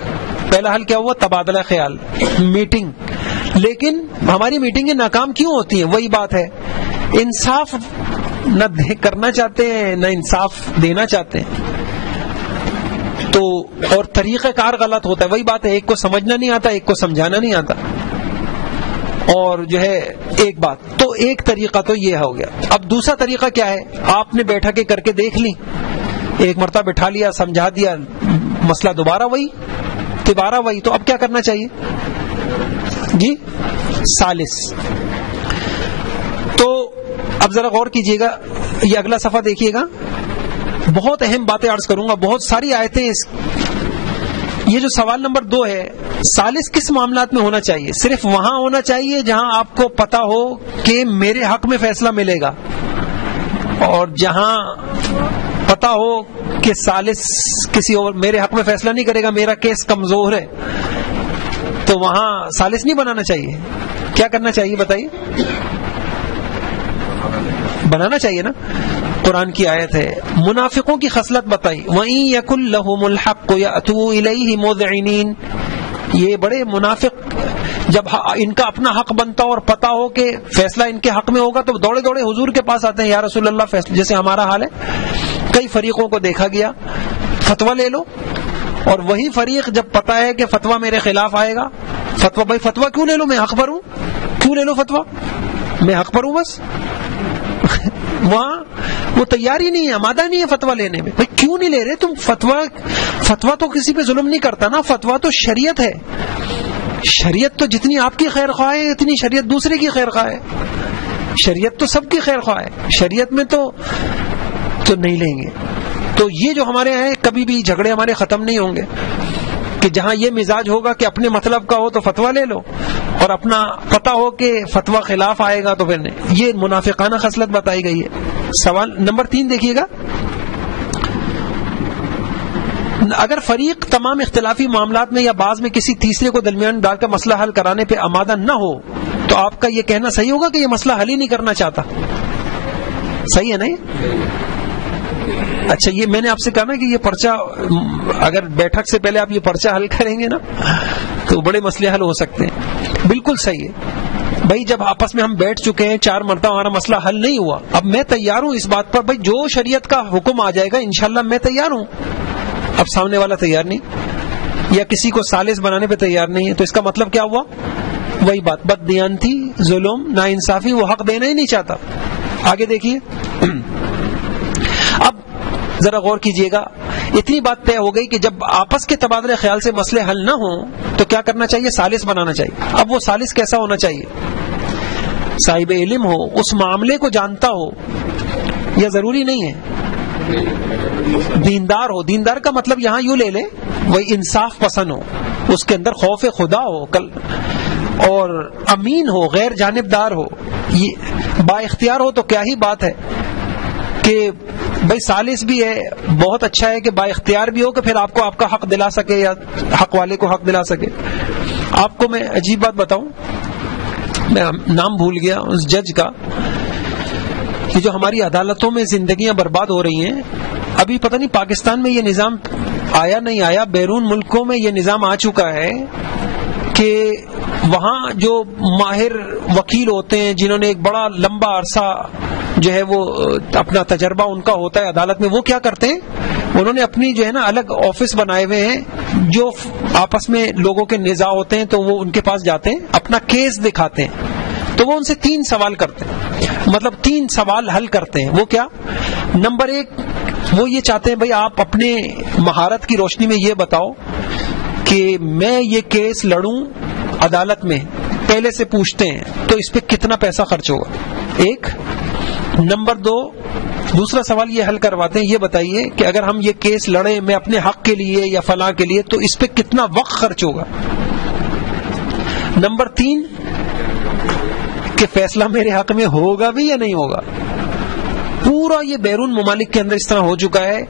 پہلا حل کیا ہوا، تبادلہ خیال، میٹنگ. لیکن ہماری میٹنگیں ناکام کیوں ہوتی ہیں، وہی بات ہے، انصاف نہ کرنا چاہتے ہیں نہ انصاف دینا چاہتے ہیں، تو اور طریقہ کار غلط ہوتا ہے. وہی بات ہے، ایک کو سمجھنا نہیں آتا، ایک کو سمجھانا نہیں آتا. اور جو ہے ایک بات تو ایک طریقہ تو یہ ہو گیا. اب دوسرا طریقہ کیا ہے، آپ نے بیٹھا کے کر کے دیکھ لی، ایک مرتبہ بٹھا لیا، سمجھا دیا، مسئلہ دوبارہ وہی تبارہ وہی، تو اب کیا کرنا چاہیے جی، ثالث. تو اب ذرا غور کیجئے گا، یہ اگلا صفحہ دیکھیے گا، بہت اہم باتیں عرض کروں گا، بہت ساری آیتیں. یہ جو سوال نمبر 2 ہے، ثالث کس معاملات میں ہونا چاہیے؟ صرف وہاں ہونا چاہیے جہاں آپ کو پتا ہو کہ میرے حق میں فیصلہ ملے گا، اور جہاں پتا ہو کہ ثالث کسی اور میرے حق میں فیصلہ نہیں کرے گا، میرا کیس کمزور ہے، تو وہاں ثالث نہیں بنانا چاہیے. کیا کرنا چاہیے بتائیے؟ بنانا چاہیے نا. قرآن کی آیت ہے, منافقوں کی خصلت بتائی, وَإِن يَكُن لَّهُمُ الْحَقُّ يَأْتُوا إِلَيْهِ مُذْعِنِينَ. یہ بڑے منافق جب ان کا اپنا حق بنتا اور پتا ہو کہ فیصلہ ان کے حق میں ہوگا تو دوڑے دوڑے حضور کے پاس آتے ہیں, یا رسول اللہ فیصلہ, جیسے ہمارا حال ہے. کئی فریقوں کو دیکھا گیا, فتویٰ لے لو, اور وہی فریق جب پتا ہے کہ فتویٰ میرے خلاف آئے گا, فتویٰ, بھائی فتویٰ کیوں لے لو, میں حق پر ہوں, کیوں لے لو فتویٰ, میں حق پر ہوں بس. وہاں وہ تیار ہی نہیں ہے, آمادہ نہیں ہے فتویٰ لینے میں. بھائی کیوں نہیں لے رہے تم فتویٰ تو کسی پہ ظلم نہیں کرتا نا, فتویٰ تو شریعت ہے. شریعت تو جتنی آپ کی خیر خواہ ہے اتنی شریعت دوسرے کی خیر خواہ ہے. شریعت تو سب کی خیر خواہ ہے, شریعت میں تو نہیں لیں گے. تو یہ جو ہمارے ہیں کبھی بھی جھگڑے ہمارے ختم نہیں ہوں گے کہ جہاں یہ مزاج ہوگا کہ اپنے مطلب کا ہو تو فتویٰ لے لو, اور اپنا پتہ ہو کہ فتویٰ خلاف آئے گا تو پھر نہیں. یہ منافقانہ خصلت بتائی گئی ہے. سوال نمبر 3 دیکھیے گا, اگر فریق تمام اختلافی معاملات میں یا بعض میں کسی تیسرے کو درمیان ڈال کر مسئلہ حل کرانے پہ آمادہ نہ ہو تو آپ کا یہ کہنا صحیح ہوگا کہ یہ مسئلہ حل ہی نہیں کرنا چاہتا. صحیح ہے نہیں؟ اچھا, یہ میں نے آپ سے کہا نا کہ یہ پرچہ اگر بیٹھک سے پہلے آپ یہ پرچہ حل کریں گے نا تو بڑے مسئلے حل ہو سکتے ہیں. بالکل صحیح ہے بھائی, جب آپس میں ہم بیٹھ چکے ہیں 4 مرتبہ ہمارا مسئلہ حل نہیں ہوا, اب میں تیار ہوں اس بات پر, بھائی جو شریعت کا حکم آ جائے گا انشاءاللہ میں تیار ہوں. اب سامنے والا تیار نہیں یا کسی کو ثالث بنانے پہ تیار نہیں ہے, تو اس کا مطلب کیا ہوا؟ وہی بات, بد دیانتی, ظلم, ناانصافی, وہ حق دینا ہی نہیں چاہتا. آگے دیکھیے, اب ذرا غور کیجئے گا, اتنی بات طے ہو گئی کہ جب آپس کے تبادلے خیال سے مسئلے حل نہ ہوں تو کیا کرنا چاہیے؟ ثالث بنانا چاہیے. اب وہ ثالث کیسا ہونا چاہیے؟ صاحب علم ہو, اس معاملے کو جانتا ہو, یا ضروری نہیں ہے دیندار ہو. دیندار کا مطلب یہاں یوں لے لے, وہی انصاف پسند ہو, اس کے اندر خوف خدا ہو, اور امین ہو, غیر جانبدار ہو. یہ با اختیار ہو تو کیا ہی بات ہے کہ بھائی ثالث بھی ہے, بہت اچھا ہے کہ با اختیار بھی ہو کہ پھر آپ کو آپ کا حق دلا سکے یا حق والے کو حق دلا سکے. آپ کو میں عجیب بات بتاؤں, میں نام بھول گیا اس جج کا, کہ جو ہماری عدالتوں میں زندگیاں برباد ہو رہی ہیں. ابھی پتہ نہیں پاکستان میں یہ نظام آیا نہیں آیا, بیرون ملکوں میں یہ نظام آ چکا ہے کہ وہاں جو ماہر وکیل ہوتے ہیں جنہوں نے ایک بڑا لمبا عرصہ جو ہے وہ اپنا تجربہ ان کا ہوتا ہے عدالت میں, وہ کیا کرتے ہیں, انہوں نے اپنی جو ہے نا الگ آفس بنائے ہوئے ہیں, جو آپس میں لوگوں کے نزاع ہوتے ہیں تو وہ ان کے پاس جاتے ہیں, اپنا کیس دکھاتے ہیں, تو وہ ان سے 3 سوال کرتے ہیں, مطلب 3 سوال حل کرتے ہیں. وہ کیا؟ نمبر 1, وہ یہ چاہتے ہیں بھائی آپ اپنے مہارت کی روشنی میں یہ بتاؤ کہ میں یہ کیس لڑوں عدالت میں, پہلے سے پوچھتے ہیں تو اس پہ کتنا پیسہ خرچ ہوگا, 1. نمبر 2, دوسرا سوال یہ حل کرواتے ہیں, یہ بتائیے کہ اگر ہم یہ کیس لڑیں میں اپنے حق کے لیے یا فلاں کے لیے تو اس پہ کتنا وقت خرچ ہوگا. نمبر 3, کہ فیصلہ میرے حق میں ہوگا بھی یا نہیں ہوگا. پورا یہ بیرون ممالک کے اندر اس طرح ہو چکا ہے,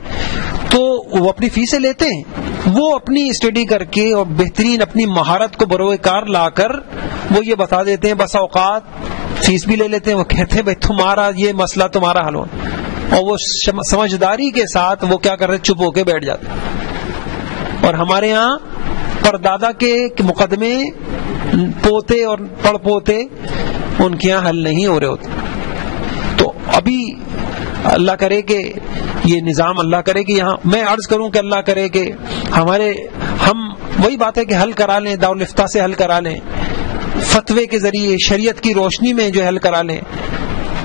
تو وہ اپنی فیسیں لیتے ہیں, وہ اپنی اسٹڈی کر کے اور بہترین اپنی مہارت کو بروئے کار لا کر وہ یہ بتا دیتے ہیں, بس اوقات فیس بھی لے لیتے ہیں, وہ کہتے ہیں بھائی تمہارا یہ مسئلہ تمہارا حل ہو, اور وہ سمجھداری کے ساتھ وہ کیا کر رہے, چپ ہو کے بیٹھ جاتے ہیں. اور ہمارے ہاں پردادا کے مقدمے پوتے اور پڑ پوتے ان کے یہاں حل نہیں ہو رہے ہوتے. تو ابھی اللہ کرے کہ یہ نظام, اللہ کرے کہ یہاں میں عرض کروں کہ اللہ کرے کہ ہم وہی بات ہے کہ حل کرا لیں, دارالفتہ سے حل کرا لیں, فتوے کے ذریعے شریعت کی روشنی میں جو حل کرا لیں.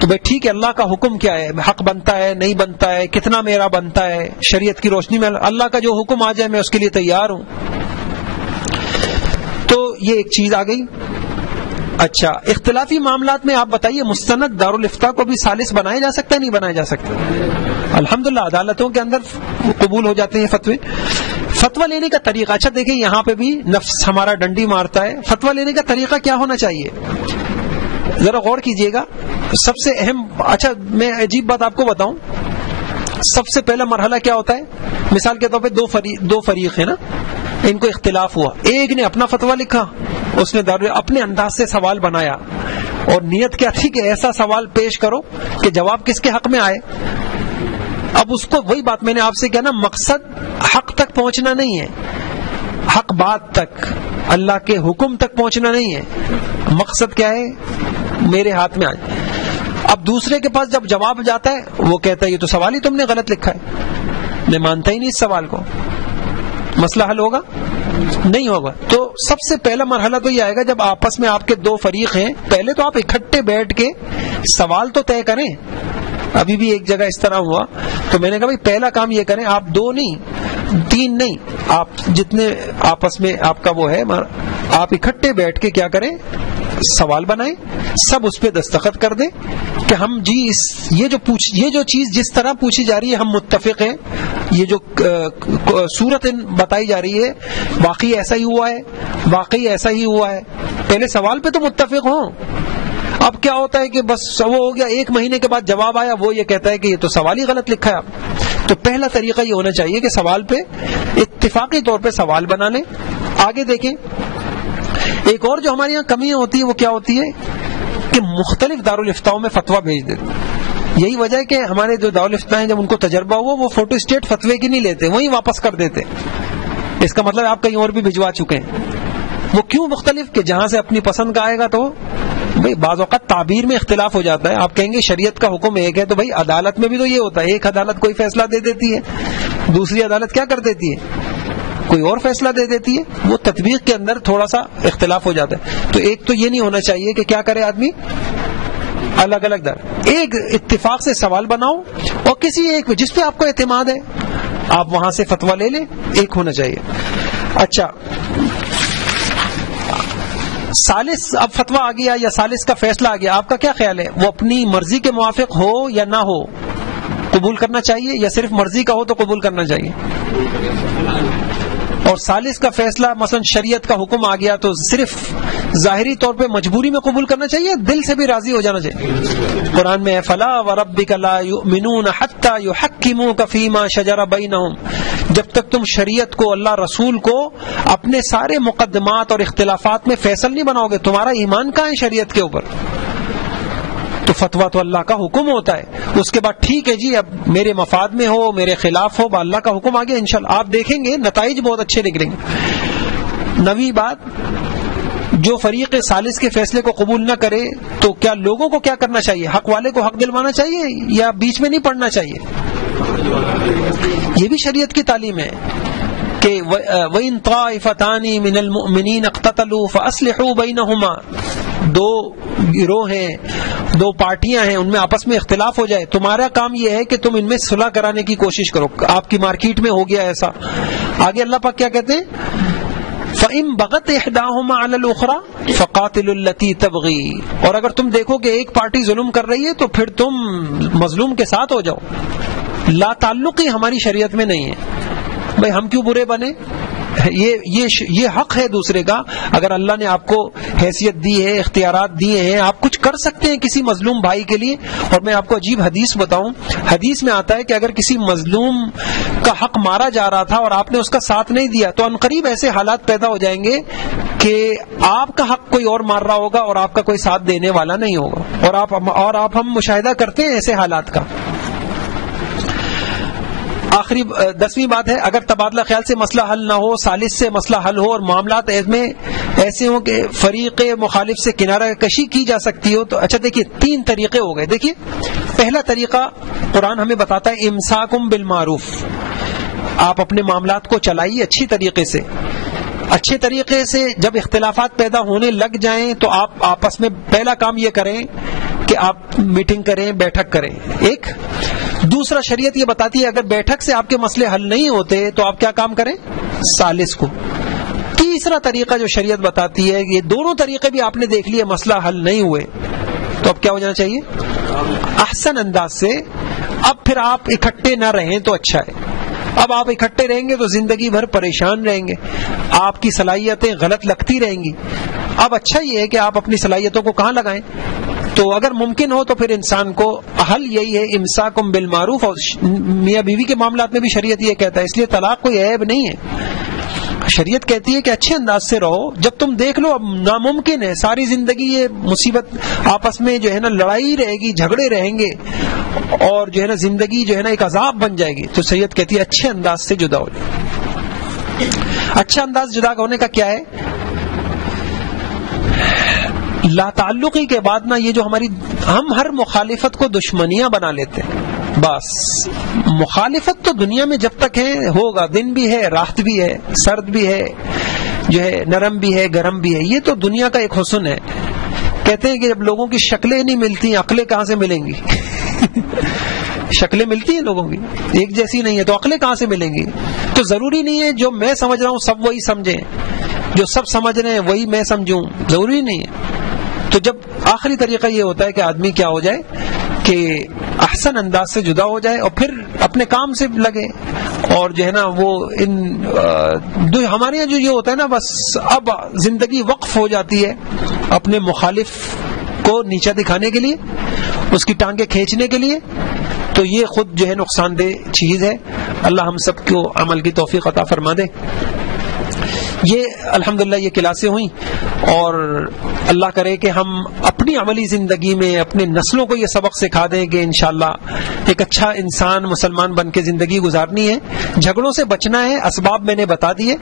تو بھائی ٹھیک ہے, اللہ کا حکم کیا ہے, حق بنتا ہے نہیں بنتا ہے, کتنا میرا بنتا ہے, شریعت کی روشنی میں اللہ کا جو حکم آ جائے میں اس کے لیے تیار ہوں. تو یہ ایک چیز آ گئی. اچھا, اختلافی معاملات میں آپ بتائیے مستند دارالفتہ کو بھی ثالث بنایا جا سکتا ہے نہیں بنایا جا سکتا؟ الحمدللہ عدالتوں کے اندر قبول ہو جاتے ہیں فتوے. فتویٰ لینے کا طریقہ, اچھا دیکھیں یہاں پہ بھی نفس ہمارا ڈنڈی مارتا ہے, فتویٰ لینے کا طریقہ کیا ہونا چاہیے, ذرا غور کیجئے گا. سب سے اہم, اچھا میں عجیب بات آپ کو بتاؤں, سب سے پہلا مرحلہ کیا ہوتا ہے, مثال کے طور پہ دو فریق ہے نا, ان کو اختلاف ہوا، ایک نے اپنا فتویٰ لکھا، اس نے اپنے انداز سے سوال بنایا، اور نیت کیا تھی کہ ایسا سوال پیش کرو کہ جواب کس کے حق میں آئے. اب اس کو وہی بات میں نے آپ سے کہا نا، مقصد حق تک پہنچنا نہیں ہے، حق بات تک، اللہ کے حکم تک پہنچنا نہیں ہے. مقصد کیا ہے؟ میرے ہاتھ میں آئے. اب دوسرے کے پاس جب جواب جاتا ہے وہ کہتا ہے یہ تو سوال ہی تم نے غلط لکھا ہے، میں مانتا ہی نہیں اس سوال کو. مسئلہ حل ہوگا؟ نہیں ہوگا. تو سب سے پہلا مرحلہ تو یہ آئے گا جب آپس میں آپ کے دو فریق ہیں، پہلے تو آپ اکٹھے بیٹھ کے سوال تو طے کریں. ابھی بھی ایک جگہ اس طرح ہوا تو میں نے کہا بھائی پہلا کام یہ کریں، آپ 2 نہیں 3 نہیں، آپ جتنے آپس میں آپ کا وہ ہے، آپ اکٹھے بیٹھ کے کیا کریں، سوال بنائیں، سب اس پہ دستخط کر دیں کہ ہم جی یہ جو چیز جس طرح پوچھی جا رہی ہے ہم متفق ہیں، یہ جو صورت بتائی جا رہی ہے واقعی ایسا ہی ہوا ہے، واقعی ایسا ہی ہوا ہے. پہلے سوال پہ تو متفق ہوں. اب کیا ہوتا ہے کہ بس وہ ہو گیا، 1 مہینے کے بعد جواب آیا، وہ یہ کہتا ہے کہ یہ تو سوال ہی غلط لکھا ہے آپ. تو پہلا طریقہ یہ ہونا چاہیے کہ سوال پہ اتفاقی طور پہ سوال بنا لیں. آگے دیکھیں، ایک اور جو ہمارے یہاں کمیاں ہوتی ہے وہ کیا ہوتی ہے کہ مختلف دارالفتاؤں میں فتویٰ بھیج دیتے. یہی وجہ ہے کہ ہمارے جو دارالفتاء ہیں جب ان کو تجربہ ہوا وہ فوٹو اسٹیٹ فتوے کی نہیں لیتے، وہیں واپس کر دیتے. اس کا مطلب آپ کہیں اور بھی بھجوا چکے ہیں. وہ کیوں مختلف؟ کہ جہاں سے اپنی پسند کا آئے گا تو بھئی بعض اوقات تعبیر میں اختلاف ہو جاتا ہے. آپ کہیں گے شریعت کا حکم ایک ہے، تو بھئی عدالت میں بھی تو یہ ہوتا ہے، ایک عدالت کوئی فیصلہ دے دیتی ہے، دوسری عدالت کیا کر دیتی ہے، کوئی اور فیصلہ دے دیتی ہے. وہ تطبیق کے اندر تھوڑا سا اختلاف ہو جاتا ہے. تو ایک تو یہ نہیں ہونا چاہیے کہ کیا کرے آدمی الگ الگ ایک اتفاق سے سوال بناؤ اور کسی ایک جس پہ آپ کو اعتماد ہے آپ وہاں سے فتویٰ لے لیں، ایک ہونا چاہیے. اچھا، ثالث، اب فتویٰ آ گیا یا ثالث کا فیصلہ آ گیا، آپ کا کیا خیال ہے؟ وہ اپنی مرضی کے موافق ہو یا نہ ہو، قبول کرنا چاہیے یا صرف مرضی کا ہو تو قبول کرنا چاہیے؟ اور ثالث کا فیصلہ مثلا شریعت کا حکم آ گیا تو صرف ظاہری طور پہ مجبوری میں قبول کرنا چاہیے، دل سے بھی راضی ہو جانا چاہیے؟ قرآن میں فلا وربک لا یؤمنون حتی یحکموک فیما شجر بینہم، جب تک تم شریعت کو، اللہ رسول کو اپنے سارے مقدمات اور اختلافات میں فیصل نہیں بناؤ گے، تمہارا ایمان کہاں ہے شریعت کے اوپر؟ تو فتویٰ تو اللہ کا حکم ہوتا ہے. اس کے بعد ٹھیک ہے جی اب میرے مفاد میں ہو، میرے خلاف ہو، اللہ کا حکم آ گیا، انشاءاللہ آپ دیکھیں گے نتائج بہت اچھے نکلیں گے. 9ویں بات، جو فریق ثالث کے فیصلے کو قبول نہ کرے تو کیا لوگوں کو کیا کرنا چاہیے؟ حق والے کو حق دلوانا چاہیے یا بیچ میں نہیں پڑنا چاہیے؟ یہ بھی شریعت کی تعلیم ہے کہ وَإِن طَائِفَتَانِ مِنَ الْمُؤْمِنِينَ اقْتَتَلُوا فَأَصْلِحُوا بَيْنَهُمَا، 2 گروہ ہیں، 2 پارٹیاں ہیں، ان میں آپس میں اختلاف ہو جائے، تمہارا کام یہ ہے کہ تم ان میں صلح کرانے کی کوشش کرو. آپ کی مارکیٹ میں ہو گیا ایسا، آگے اللہ پاک کیا کہتے ہیں؟ فَإِن بَغَتْ إِحْدَاهُمَا عَلَى الْأُخْرَى فَقَاتِلُوا الَّتِي تَبْغِي، اور اگر تم دیکھو کہ ایک پارٹی ظلم کر رہی ہے تو پھر تم مظلوم کے ساتھ ہو جاؤ. لا تعلقی ہماری شریعت میں نہیں ہے. بھئی ہم کیوں برے بنے؟ یہ حق ہے دوسرے کا. اگر اللہ نے آپ کو حیثیت دی ہے، اختیارات دیے ہیں، آپ کچھ کر سکتے ہیں کسی مظلوم بھائی کے لیے. اور میں آپ کو عجیب حدیث بتاؤں، حدیث میں آتا ہے کہ اگر کسی مظلوم کا حق مارا جا رہا تھا اور آپ نے اس کا ساتھ نہیں دیا تو عنقریب ایسے حالات پیدا ہو جائیں گے کہ آپ کا حق کوئی اور مار رہا ہوگا اور آپ کا کوئی ساتھ دینے والا نہیں ہوگا. اور ہم مشاہدہ کرتے ہیں ایسے حالات کا. آخری 10ویں بات ہے، اگر تبادلہ خیال سے مسئلہ حل نہ ہو، ثالث سے مسئلہ حل ہو اور معاملات میں ایسے ہوں کہ فریق مخالف سے کنارہ کشی کی جا سکتی ہو تو اچھا دیکھیے 3 طریقے ہو گئے. دیکھیے پہلا طریقہ قرآن ہمیں بتاتا ہے امساکم بالمعروف، آپ اپنے معاملات کو چلائیے اچھی طریقے سے. اچھے طریقے سے جب اختلافات پیدا ہونے لگ جائیں تو آپ آپس میں پہلا کام یہ کریں کہ آپ میٹنگ کریں، بیٹھک کریں. ایک دوسرا، شریعت یہ بتاتی ہے اگر بیٹھک سے آپ کے مسئلے حل نہیں ہوتے تو آپ کیا کام کریں؟ ثالث کو. تیسرا طریقہ جو شریعت بتاتی ہے، یہ دونوں طریقے بھی آپ نے دیکھ لیے، مسئلہ حل نہیں ہوئے تو اب کیا ہو جانا چاہیے؟ احسن انداز سے. اب پھر آپ اکٹھے نہ رہیں تو اچھا ہے. اب آپ اکٹھے رہیں گے تو زندگی بھر پریشان رہیں گے، آپ کی صلاحیتیں غلط لگتی رہیں گی. اب اچھا یہ ہے کہ آپ اپنی صلاحیتوں کو کہاں لگائیں. تو اگر ممکن ہو تو پھر انسان کو حل یہی ہے امساکم بالمعروف. اور میاں بیوی کے معاملات میں بھی شریعت یہ کہتا ہے، اس لیے طلاق کوئی عیب نہیں ہے. شریعت کہتی ہے کہ اچھے انداز سے رہو. جب تم دیکھ لو اب ناممکن ہے, ساری زندگی یہ مصیبت, آپس میں جو ہے نا لڑائی رہے گی, جھگڑے رہیں گے, اور جو ہے نا زندگی جو ہے نا ایک عذاب بن جائے گی, تو شریعت کہتی ہے اچھے انداز سے جدا ہو جائے. اچھا انداز جدا ہونے کا کیا ہے؟ لا تعلقی کے بعد نا یہ جو ہم ہر مخالفت کو دشمنیاں بنا لیتے ہیں. بس مخالفت تو دنیا میں جب تک ہے ہوگا, دن بھی ہے, رات بھی ہے, سرد بھی ہے, جو ہے نرم بھی ہے, گرم بھی ہے. یہ تو دنیا کا ایک حسن ہے. کہتے ہیں کہ جب لوگوں کی شکلیں نہیں ملتی, عقلیں کہاں سے ملیں گی؟ شکلیں ملتی ہیں لوگوں کی, ایک جیسی نہیں ہے, تو عقلیں کہاں سے ملیں گی؟ تو ضروری نہیں ہے جو میں سمجھ رہا ہوں سب وہی سمجھیں, جو سب سمجھ رہے ہیں وہی میں سمجھوں, ضروری نہیں ہے. تو جب آخری طریقہ یہ ہوتا ہے کہ آدمی کیا ہو جائے کہ احسن انداز سے جدا ہو جائے, اور پھر اپنے کام سے لگے, اور جو ہے نا وہ ہمارے یہاں جو یہ ہوتا ہے نا, بس اب زندگی وقف ہو جاتی ہے اپنے مخالف کو نیچا دکھانے کے لیے, اس کی ٹانگیں کھینچنے کے لیے. تو یہ خود جو ہے نقصان دہ چیز ہے. اللہ ہم سب کو عمل کی توفیق عطا فرما دے. یہ الحمدللہ یہ کلاسیں ہوئیں, اور اللہ کرے کہ ہم اپنی عملی زندگی میں اپنے نسلوں کو یہ سبق سکھا دیں کہ انشاءاللہ ایک اچھا انسان مسلمان بن کے زندگی گزارنی ہے. جھگڑوں سے بچنا ہے, اسباب میں نے بتا دیے.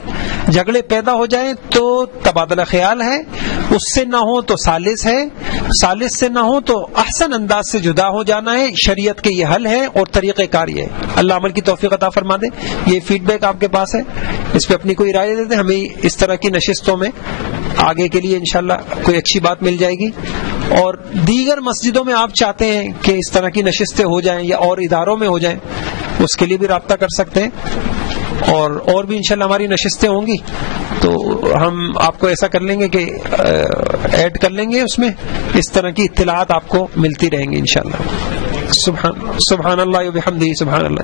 جھگڑے پیدا ہو جائیں تو تبادلہ خیال ہے, اس سے نہ ہو تو سالس ہے, سالس سے نہ ہو تو احسن انداز سے جدا ہو جانا ہے. شریعت کے یہ حل ہے اور طریقہ کار یہ ہے. اللہ عمل کی توفیق عطا فرما دے. یہ فیڈ بیک آپ کے پاس ہے, اس پہ اپنی کوئی رائے دے دیں. ہمیں اس طرح کی نشستوں میں آگے کے لیے انشاءاللہ کوئی اچھی بات مل جائے گی. اور دیگر مسجدوں میں آپ چاہتے ہیں کہ اس طرح کی نشستیں ہو جائیں یا اور اداروں میں ہو جائیں, اس کے لیے بھی رابطہ کر سکتے ہیں. اور بھی انشاءاللہ ہماری نشستیں ہوں گی تو ہم آپ کو ایسا کر لیں گے کہ ایڈ کر لیں گے, اس میں اس طرح کی اطلاعات آپ کو ملتی رہیں گی انشاءاللہ. سبحان اللہ و بحمدہ, سبحان اللہ.